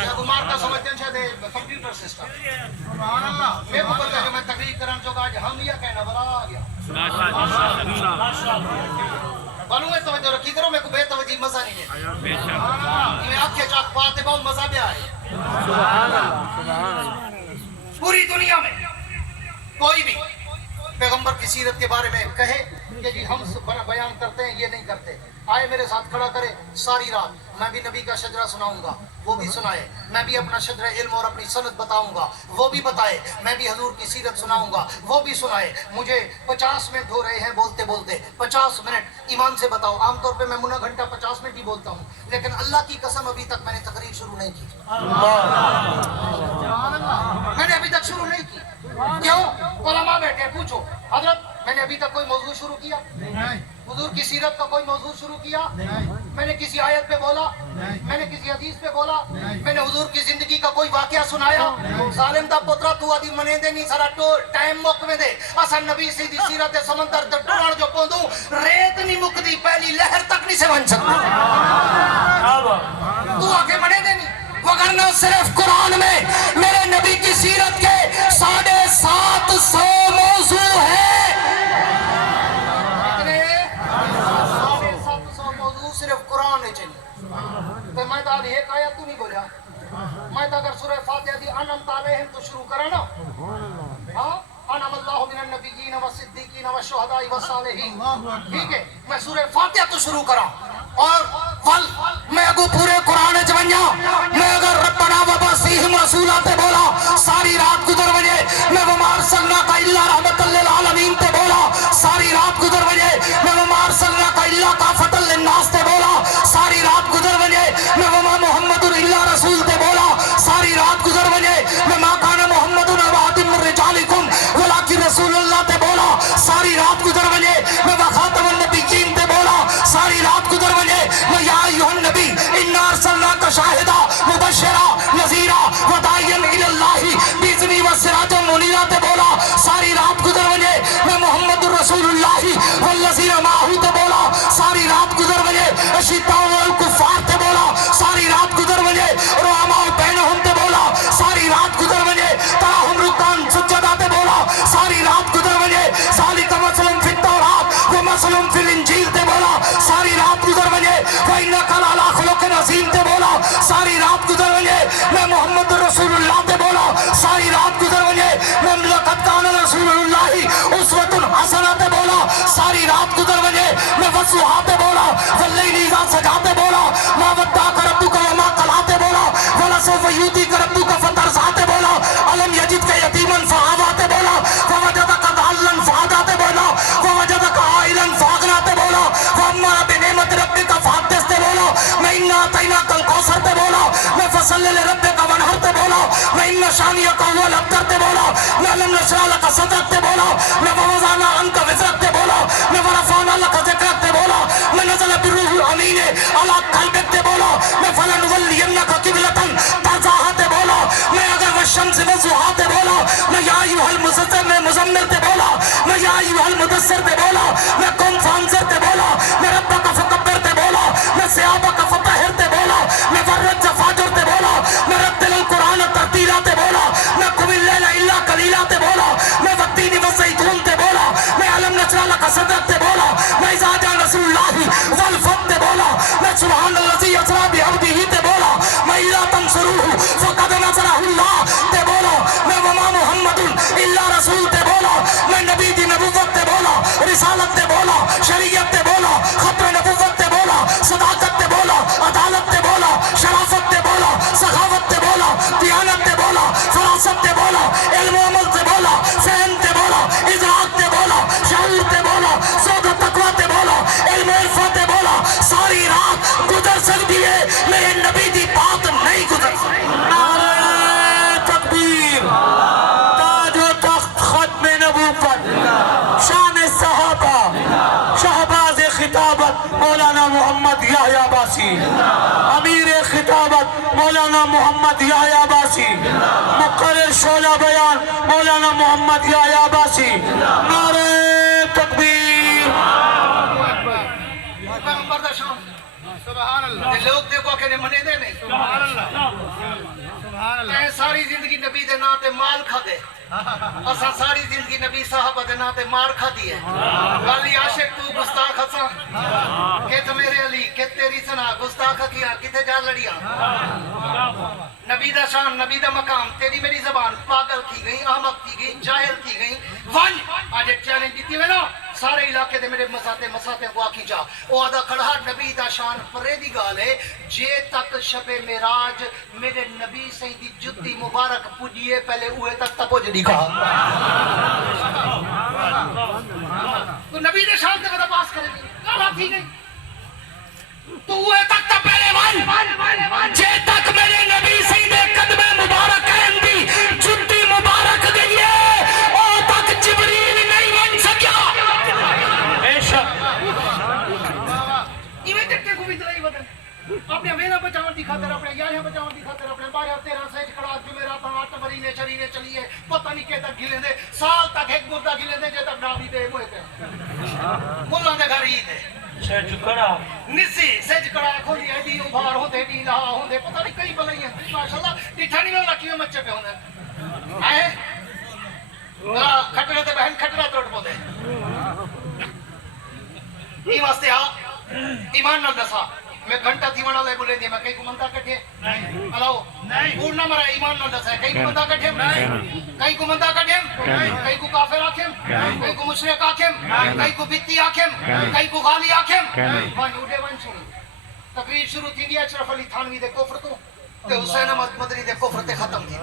या कुमार का समझते हैं दे कंप्यूटर सिस्टम सुभान अल्लाह मैं को पता है मैं तकरीर करन जो आज हम या कहना बड़ा आ गया माशाअल्लाह बालू में तवज्जो रखी करो मेरे को बेतवज्जी मजा नहीं है बेशक ये आंखें चाक पाते बहुत मजा भी आए सुभान अल्लाह। पूरी दुनिया में कोई भी पैगंबर की सीरत के बारे में कहे कि जी हम बयान करते हैं ये नहीं करते, आए मेरे साथ खड़ा करे सारी रात मैं भी नबी का शजरा सुनाऊंगा वो भी सुनाए, मैं भी अपना शजरा इल्म और अपनी सनद बताऊंगा वो भी बताए, मैं भी हजूर की सीरत सुनाऊंगा वो भी सुनाए। मुझे 50 मिनट हो रहे हैं बोलते बोलते 50 मिनट ईमान से बताओ आमतौर पे मैं मुन्ना घंटा 50 मिनट ही बोलता हूँ लेकिन अल्लाह की कसम अभी तक मैंने तकरीर शुरू नहीं की, मैंने अभी तक शुरू नहीं की। क्यों? उलमा बैठे पूछो हजरत मैंने अभी तक कोई मौजू शुरू किया? हुजूर की सीरत का कोई मौजू शुरू किया? मैंने किसी आयत पे बोला? मैंने किसी हदीस पे बोला? मैंने हुजूर की जिंदगी का कोई वाकया सुनाया? जालिम दा पुत्रा तू आदि मने दे नहीं सारा तो टाइम मुक में दे असा नबी सीधी सीरत समंदर द टुरण जो पोंदू रेत नहीं मुकदी पहली लहर तक नहीं से बन सकती तू आगे मने दे नहीं वगरना सिर्फ कुरान में मेरे नबी की सीरत के 750 मौजू है। कितने? 750 मौजू सिर्फ कुरान में चली तो मैं तो एक आयत तू नहीं बोला मैं तो अगर सूरह फातिहा दी अनम तालेहिम तो शुरू करा ना हाँ अनम अल्लाहु मिनन नबिय्यीन व सिद्दीकीन व शुहदाई व सालिहीन ठीक है मैं सूरह फातिहा तो शुरू करा और फल मैं अगू पूरे कुरान च वन्या मैं अगर रब्बना व बसीहिम रसूला ते बोला सारी रात गुजर वजे मैं वमार सल्ला का इल्ला रहमतल लिल आलमीन ते बोला सारी रात गुजर वजे मैं वमार सल्ला का इल्ला काफतल लिन्नास ते बोला सारी रात गुजर वजे मैं वमा मुहम्मदुर इल्ला रसूल ते बोला सारी रात गुजर वजे मैं मा काना मुहम्मदुन वातिम रिजालिकुम वलाकिन रसूलुल्लाह ते बोला सारी रात गुजर वजे मैं वखातमुन नबिय्यीन ते बोला सारी रात गुजर वजे मैं या अय्युहन नबी इन्ना अरसलनाका शाहिदा मुबश्शिरा नज़ीरा व दाइयन इलल्लाहि बिइज़्नि व सिराजन मुनीरा ते बोला सारी रात गुजर वजे मैं मुहम्मदुर रसूलुल्लाह वल्लज़ीना माहू ते बोला सारी रात गुजर वजे अशिद्दाउ वल कुफ़ार ते बोला सारी रात गुजर वजे रुहमाउ बैनहुम ते बोला सारी रात गुजर वजे तराहुम रुकान सुज्जदा ते बोला सारी रात गुजर वजे ज़ालिका मसलुम फित तौरात व मसलुम फिल इंजील ते बोला सारी रात गुजर वजे व इन्नका लअला खुलुक़िन अज़ीम ते बोला सारी रात गुजर वजे मैं मुहम्मद रसूलुल्लाह ते बोला सारी रात गुजर वजे मैं लक़द काना रसूलुल्लाहि उस्वतुन हसना ते बोला सारी रात गुजर वजे मैं वस्सुहा ते बोला वल्लैलि इज़ा सजा ते बोला मा वद्दाका रब्बुका व मा क़ला ते बोला वला सौफ़ा यु'तीका रब्बुका फ़तरज़ा ते बोला अलम यजिदका यतीमन फ़आवा ते बोला व वजदका ज़ाल्लन फ़हदा ते बोला व वजदका आइलन फ़अग़ना ते बोला व अम्मा बिनिअमति रब्बिका फ़हद्दिस ते बोला मैं इन्ना अतैनाकल कौसर ते बोला मैं फसल्लि लिरब्बिका वनहर ते बोला मैं इन्ना शानिअका हुवल अब्तर ते बोला मैं अलम नशरह लका सदरक ते बोला मैं ववज़अना अन्का विज़रक ते बोला मैं वरफ़अना लका ज़िक्रक ते बोला मैं नज़ल बिर्रूहिल अमीन अला क़ल्बिक ते बोला میں فلنولینک قبلۃ ترضاها تے بولا، میں اگر والشمس والضحیٰ تے بولا، میں یا ایھا المزمل میں مزمل تے بولا، میں یا ایھا المدثر تے بولا، میں قم فانذر تے بولا، میں ربک فکبر تے بولا، میں ثیابک فطہر تے بولا، میں ورجز فاجر تے بولا، میں رتل القرآن ترتیلا تے بولا، میں قم اللیل الا قلیلا تے بولا، میں والتین والزیتون تے بولا، میں الم نشرح لک صدرک تے بولا، میں اذا جاء نصر اللہ والفتح تے بولا، میں سبحان الذی اسریٰ بعبدہ تے بولا، میں اذا تنصروہ فقد نصرہ اللہ تے بولا، میں وما محمد الا رسول تے بولا، میں نبی دی نبوت تے بولا، رسالت تے بولا، شریعت تے بولا، ختم نبوت تے بولا، صداقت تے بولا، عدالت تے بولا، شرافت تے بولا، سخاوت تے بولا، دیانت تے بولا، فراست تے بولا، علم و عمل تے بولا، فہم تے بولا، ادراک تے بولا، شعور تے بولا، ذوق و تقوی تے بولا، علم و عرفت تے بولا. ساری رات گزر سکتی ہے، میرے نبی دی بات نہیں گزر سکتی. نعرہ تکبیر، تاج و تخت ختم نبوت، شان صحابہ، شہباز خطابت مولانا محمد یحییٰ عباسی، امیر خطابت مولانا محمد یحییٰ عباسی، مقرر شعلہ بیان مولانا محمد یحییٰ عباسی. نعرہ تکبیر. پیغمبر دا شان سبحان اللہ. لوگ دیکھو کہ منے دے نہیں سبحان اللہ. ساری زندگی نبی دے نا تے مال کھا دے، اساں ساری زندگی نبی صحابہ دے نا تے مار کھا دی ہے. علی عاشق تو گستاخ ہساں کہ تو میرے علی کہ تیری سنا گستاخ کیا کتے جا لڑیا. نبی دا شان، نبی دا مقام، تیری میری زبان پاگل تھی گئی، احمق تھی گئی، جاہل تھی گئی. ون آج ایک چیلنج دیتی ہوئے نا سارے علاقے دے میرے مساتے کو آکی جا او آدھا کھڑا نبی دا شان پرے دی گال ہے. جے تک شب معراج میرے نبی سیدی جتی مبارک پجیے پہلے اوہے تک تپوج نہیں کہا. تو نبی دے شان تے بدا پاس کرے گی گالا تھی گئی تو اوہے تک تا پہلے ون جے تک میرے نبی سیدے قدم مبارک دی جتی مبارک دیئے او تک جبریل نہیں بن سکیا. بے شک ایویں جٹے کو بھی دلائی بدن اپنے ویلا بچاؤں دی خاطر، اپنے یاریاں بچاؤں دی خاطر، اپنے 12-13 سیج کڑا جمعرات آٹھ مرینے چلینے چلیے پتہ نہیں کہ تک گلے دے سال تک ایک مردہ گلے دے جے تک نابی دے موئے تے ملہ دے گھر ہی دے سیج کڑا نسی سیج کڑا کھولی ایڈی ابھار ہوتے ڈی لہا ہوتے پتہ نہیں کئی بلائی ہیں ماشاءاللہ ڈیٹھانی میں لکیوں مچے پہ ہونے آئے کھٹرے تے بہن کھٹرہ ترٹ پو دے. ای واسطے ایمان نہ دسا میں گھنٹہ تھی وڑا لے بولے دی میں کئی کو منتا کٹھے الاؤ پور نہ مرا ایمان نہ دسا کئی کو منتا کٹھے کئی کو منتا کٹھے کئی کو کافر آکھیں کئی کو مشرک آکھیں کئی کو بیتی آکھیں کئی کو غالی آکھیں. وان اٹھے وان سنی تقریر شروع تھی دی اشرف علی تھانوی دے کفر تو تے حسین احمد مدنی دے کفر تے ختم تھی.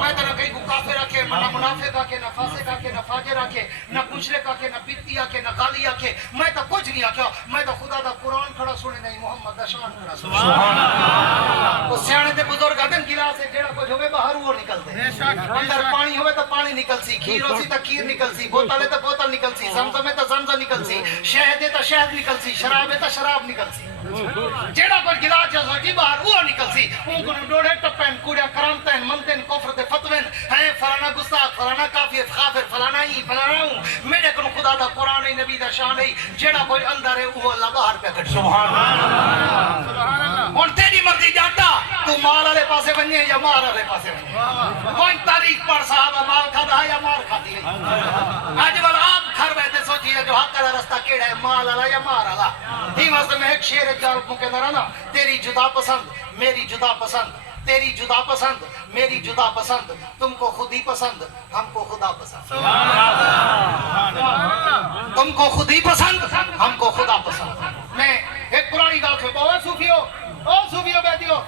میں تنہ کئی کو کافر آکھے نہ منافق آکھے نہ فاسق آکھے نہ فاجر آکھے نہ مشرک آکھے نہ بیتی آکھے نہ غالی آکھے. میں تو کچھ نہیں آکھیا، میں تو خدا دا قرآن کھڑا سنے نہیں محمد دا شان کھڑا سنے. وہ سیانے تے بزرگ آدن گلاس ہے جیڑا کچھ ہوئے باہر وہ نکل دے. اندر پانی ہوئے تو پانی نکل سی، کھیر ہو سی تو کھیر نکل سی، بوتل ہے تو بوتل نکل سی، زمزم ہے تو زمزم نکل سی، شہد ہے تو شہد نکل سی، شراب ہے تو شراب نکل سی. جیڑا کوئی گلاس جیسا کی باہر وہ نکل سی. ان کو ڈوڑے ٹپین کوڑیا کرامتین منتین کفر دے فتوین ہیں فلانا گستاخ فلانا کافر خافر فلانا ہی فلانا ہوں. میرے کو خدا دا قرآن ہی نبی دا شان ہے جیڑا کوئی اندر ہے وہ اللہ باہر پہ کٹ. سبحان اللہ. اور تیری مرضی جاتا تو مال والے پاسے بنیے یا مار والے پاسے بنیے. کوئی تاریخ پر صحابہ مال کھاتا ہے یا مار کھاتی ہے. آج والا آپ گھر بیٹھے سوچیے جو حق کا رستہ کیڑا ہے مال والا یا مار والا. ہی واسطے میں ایک شعر جال کو کہنا رہا نا تیری جدا پسند میری جدا پسند، تیری جدا پسند میری جدا پسند، تم کو خود ہی پسند ہم کو خدا پسند. تم کو خود ہی پسند ہم کو خدا پسند. میں ایک پرانی گال سے بہت صوفیو او صوفیو بیٹھی ہو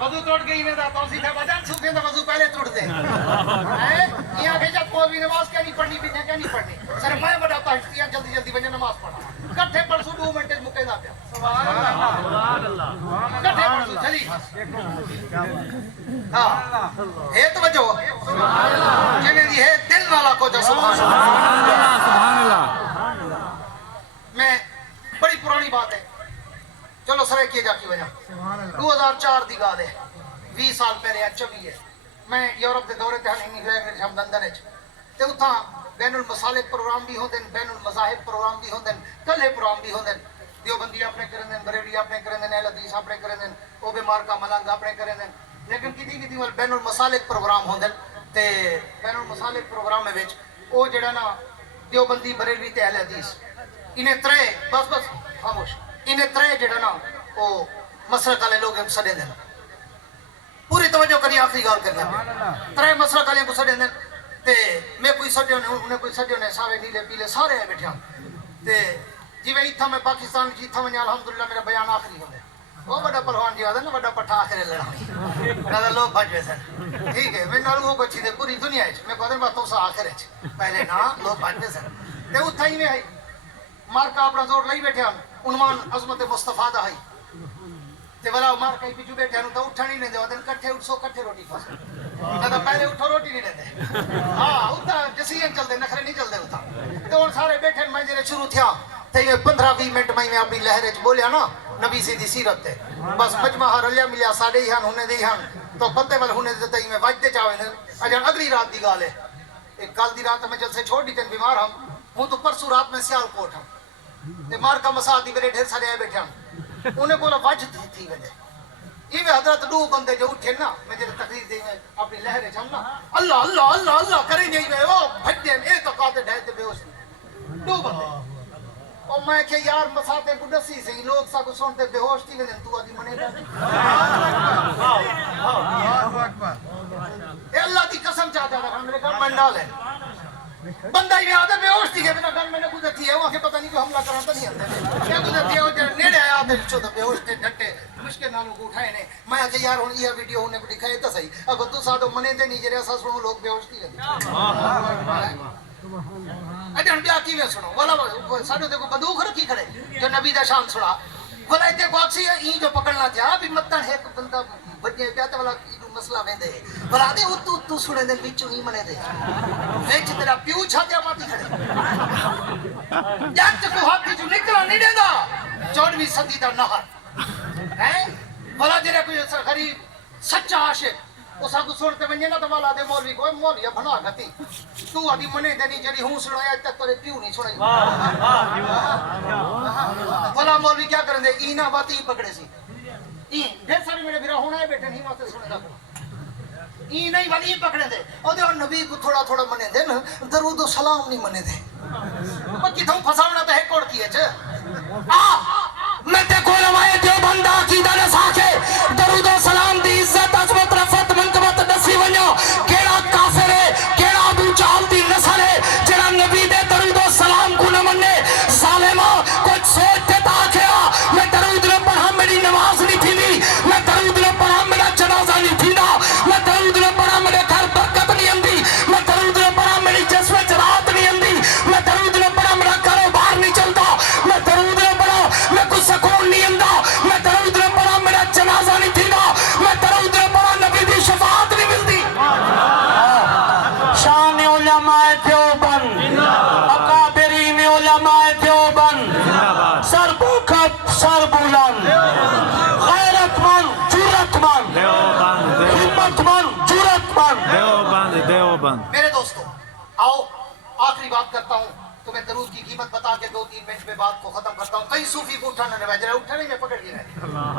وضو توڑ گئی میں دا توسی تھا بجان صوفیوں دا وضو پہلے توڑ دے. یہاں کہ جب کوئی نماز کیا نہیں پڑھنی بھی کیا نہیں پڑھنی سر میں بڑھاتا ہوں جلدی جلدی بجے نماز پڑھا کٹھے پرسو 2 منٹ مکے دا پیا. سبحان اللہ کٹھے پرسو چلی ہاں ہے توجہ سبحان اللہ جنہیں دی ہے دل والا کو جو سبحان اللہ. میں بڑی پرانی بات ہے چلو سر کیے جا کی وجہ 2004 دی گال ہے 20 سال پہلے 24 ہے میں یورپ دے دورے تے ہن انگلینڈ ہم لندن وچ تے اتھاں بین المسالک پروگرام بھی ہوندے بین المذاہب پروگرام بھی ہوندے کلے پروگرام بھی ہوندے دیوبندی اپنے کرن دین بریلوی اپنے کرن دین اہل حدیث اپنے کرن دین او بیمار کا ملنگ اپنے کرن دین لیکن کدی ول بین المسالک پروگرام ہوندے تے بین المسالک پروگرام وچ او جڑا نا دیوبندی بریلوی تے اہل حدیث انہیں ترے بس خاموش انہیں ترے جڑا نا او مسلک والے لوگ سڈے دین پوری توجہ کری آخری گال کرنی ترے مسلک والے کو سڈے دین تے میں کوئی سڈے انہیں کوئی سڈے نے سارے نیلے پیلے سارے بیٹھے ہوں تے جی میں اتھا میں پاکستان کی اتھا میں الحمدللہ میرا بیان آخری ہوندے وہ بڑا پہلوان جی آدھے نا بڑا پٹھا آخر لڑانی نہ لوگ بھج وے سن ٹھیک ہے میں نالو کو اچھی دے پوری دنیا ہے میں کہتے ہیں باتوں سے آخر ہے پہلے نا لوگ بھج وے سن تے اتھا ہی میں آئی مارکا اپنا زور لئی بیٹھے ہوں عنوان عظمت مصطفیٰ دا ہے تے والا مارکا ہی پیچھو بیٹھے ہوں تو اٹھا نہیں لیندے ودن کٹھے اٹھ سو کٹھے روٹی کھا سکتے تو پہلے اٹھو روٹی نہیں لیندے ہاں اتھا جسین چل دے نخرے نہیں چل دے اتھا تو ان سارے بیٹھے میں جرے شروع تھیا تے 15-20 منٹ میں اپنی لہرے چ بولیا نا نبی سی دی سیرت تے بس مجمع رلیا ملیا ساڈے ہی ہن ہونے دے ہن تو پتے ول ہونے دے تے میں وجدے چاوے نے اجن اگلی رات دی گال ہے ایک کل دی رات میں جلسے چھوڑ دی تے بیمار ہوں تو پرسوں رات میں سیال کوٹ ہوں تے مار کا مسا دی میرے ڈھیر سارے آئے بیٹھے ہوں انہیں کولا وجد تھی وجہ یہ میں حضرت دو بندے جو اٹھے نا میں جب تقریر دے میں اپنی لہرے چھم نا اللہ اللہ اللہ اللہ کریں گے میں وہ بھجدے ہیں ایک اقاتے ڈھائتے بے ہوش دو بندے اور میں کہ یار مساتے کو ڈسی سے لوگ سا کو سنتے بے ہوش تھی گئے تو آدھی منے رہے اے اللہ کی قسم چاہتا تھا میرے گھر من ڈال ہے بندہ ہی آدھے بے ہوش تھی گئے میرا گھر میں نے گزرتی ہے وہاں کے پتہ نہیں کہ حملہ کرنا نہیں آتا کیا گزرتی ہے وہ نیڑے آیا آدھے چودہ بے ہوش تھے ڈھٹے مشکل نالوں کو اٹھائے نے میں کہ یار ہوں یہ ویڈیو ہونے کو دکھائے تو صحیح اگر تو ساتھوں منے دے نہیں جرے ایسا سنو لوگ بے ہوش تھی گئے اجن بیا کی میں سنو والا ساڈو دیکھو بندوق رکھی کھڑے جو نبی دا شان سنا والا ایتھے باکسی ہے این جو پکڑنا چاہ بھی متن ایک بندہ بجے پیا تے والا مسئلہ ویندے والا دے تو سنے دے وچوں ہی منے دے وچ تیرا پیو چھاتے ماتی کھڑے جٹ کو ہاتھ جو نکلا نہیں دیندا 14ویں صدی دا نہر ہے والا جڑا کوئی غریب سچا عاشق اس کو سنتے ونجے نا تو والا دے مولوی کو مولوی بنا گتی تو ادی منے دے نہیں جڑی ہوں سنایا تک تیرے پیو نہیں سنائی والا مولوی کیا کرن دے اینا بات ہی پکڑے سی ای ڈھیر سارے میرے بھرا ہونا ہے بیٹھے نہیں واسطے سنے دا ای نہیں والی پکڑے دے او دے نبی کو تھوڑا تھوڑا منے دے نا درود و سلام نہیں منے دے او کتھوں پھساونا تے کوڑ کیے چ میں تے کو علماء دیوبند عقیدہ نے ساکھے درود و سلام دی عزت عظمت رفعت منقبت دسی ونجو کیڑا کافر ہے کیڑا ابو جہل دی نسل ہے جڑا نبی دے درود و سلام کو نہ منے ظالما کچھ سوچتے تا کیا میں درود نہ پڑھا میری نماز نہیں تھی میں درود نہ پڑھا میرا جنازہ نہیں تھی میں درود نہ پڑھا میرے گھر برکت نہیں اندی میں درود نہ پڑھا میری جسم جرات نہیں اندی میں درود نہ پڑھا میرا کاروبار نہیں چلتا میں درود نہ پڑھا میں کچھ سکون نہیں اندا میں درود نہ پڑھا میرا جنازہ نہیں تھی میں درود نہ پڑھا نبی دی شفاعت نہیں ملتی شان علماء دیوبند اکابرین علماء دیوبند سر بکت سر بلند غیرت مند جرت مند ہمت مند جرت مند دیوبند میرے دوستو آؤ آخری بات کرتا ہوں تمہیں درود کی قیمت بتا کے 2-3 منٹ میں بات کو ختم کرتا ہوں کئی صوفی کو اٹھانا نہ بھیج رہے اٹھا نہیں میں پکڑ کے رہے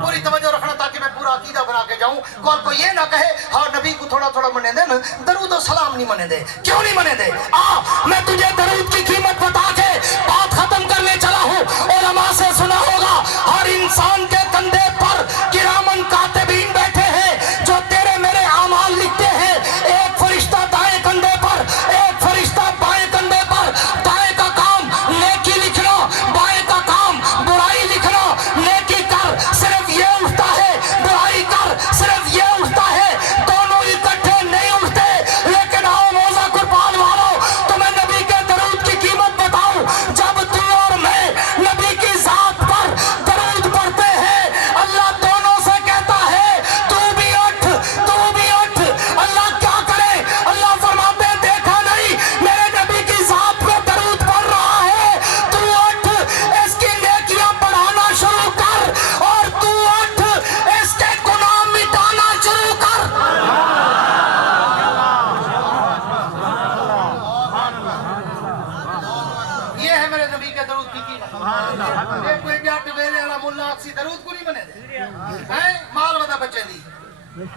پوری توجہ رکھنا تاکہ میں پورا عقیدہ بنا کے جاؤں کون کو یہ نہ کہے ہاں نبی کو تھوڑا تھوڑا منے دے درود و سلام نہیں منے دے کیوں نہیں منے دے میں تجھے درود کی قیمت بتا کے بات ختم کرنے چلا ہوں علماء سے سنا ہوگا ہر انسان کے کندھے پر کرامن کاتبین بیٹھے ہیں جو تیرے میرے اعمال لکھتے ہیں ایک فرشتہ دائیں کندھے پر ایک فرشتہ بائیں کندھے پر دائیں کا کام نیکی لکھنا بائیں کا کام برائی لکھنا نیکی کر صرف یہ اٹھتا ہے برائی کر صرف یہ اٹھتا ہے دونوں اکٹھے نہیں اٹھتے لیکن آؤ موزہ قربان والو تمہیں نبی کے درود کی قیمت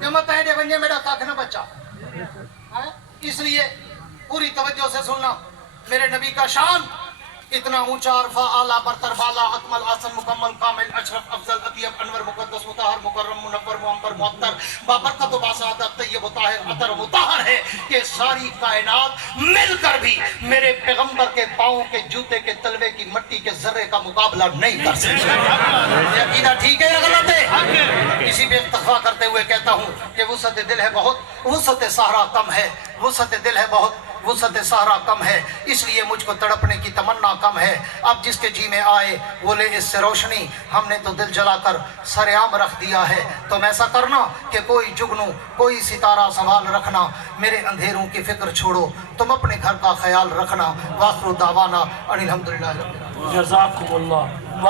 کہ مت ہے بنجے میرا کاکھ نہ بچہ. اس لیے پوری توجہ سے سننا. میرے نبی کا شان اتنا اونچا عرفہ اعلیٰ برتر بالا اکمل آسن مکمل کامل اشرف افضل اطیب انور مقدس مطہر مکرم منور معمر معطر بابرکت و باسعادت طیب و طاہر عطر و مطہر ہے کہ ساری کائنات مل کر بھی میرے پیغمبر کے پاؤں کے جوتے کے تلوے کی مٹی کے ذرے کا مقابلہ نہیں کر سکتے. یہ عقیدہ ٹھیک ہے یا غلط ہے؟ اسی پہ اکتفا کرتے ہوئے کہتا ہوں کہ وسعت دل ہے بہت, وسعت صحرا کم ہے. وسعت دل ہے بہت, وسعت صحرا کم ہے, اس لیے مجھ کو تڑپنے کی تمنا کم ہے. اب جس کے جی میں آئے وہ لے اس سے روشنی, ہم نے تو دل جلا کر سرعام رکھ دیا ہے. تم ایسا کرنا کہ کوئی جگنو کوئی ستارہ سنبھال رکھنا, میرے اندھیروں کی فکر چھوڑو, تم اپنے گھر کا خیال رکھنا. وآخر دعوانا ان الحمدللہ رب العالمین. جزاکم اللہ.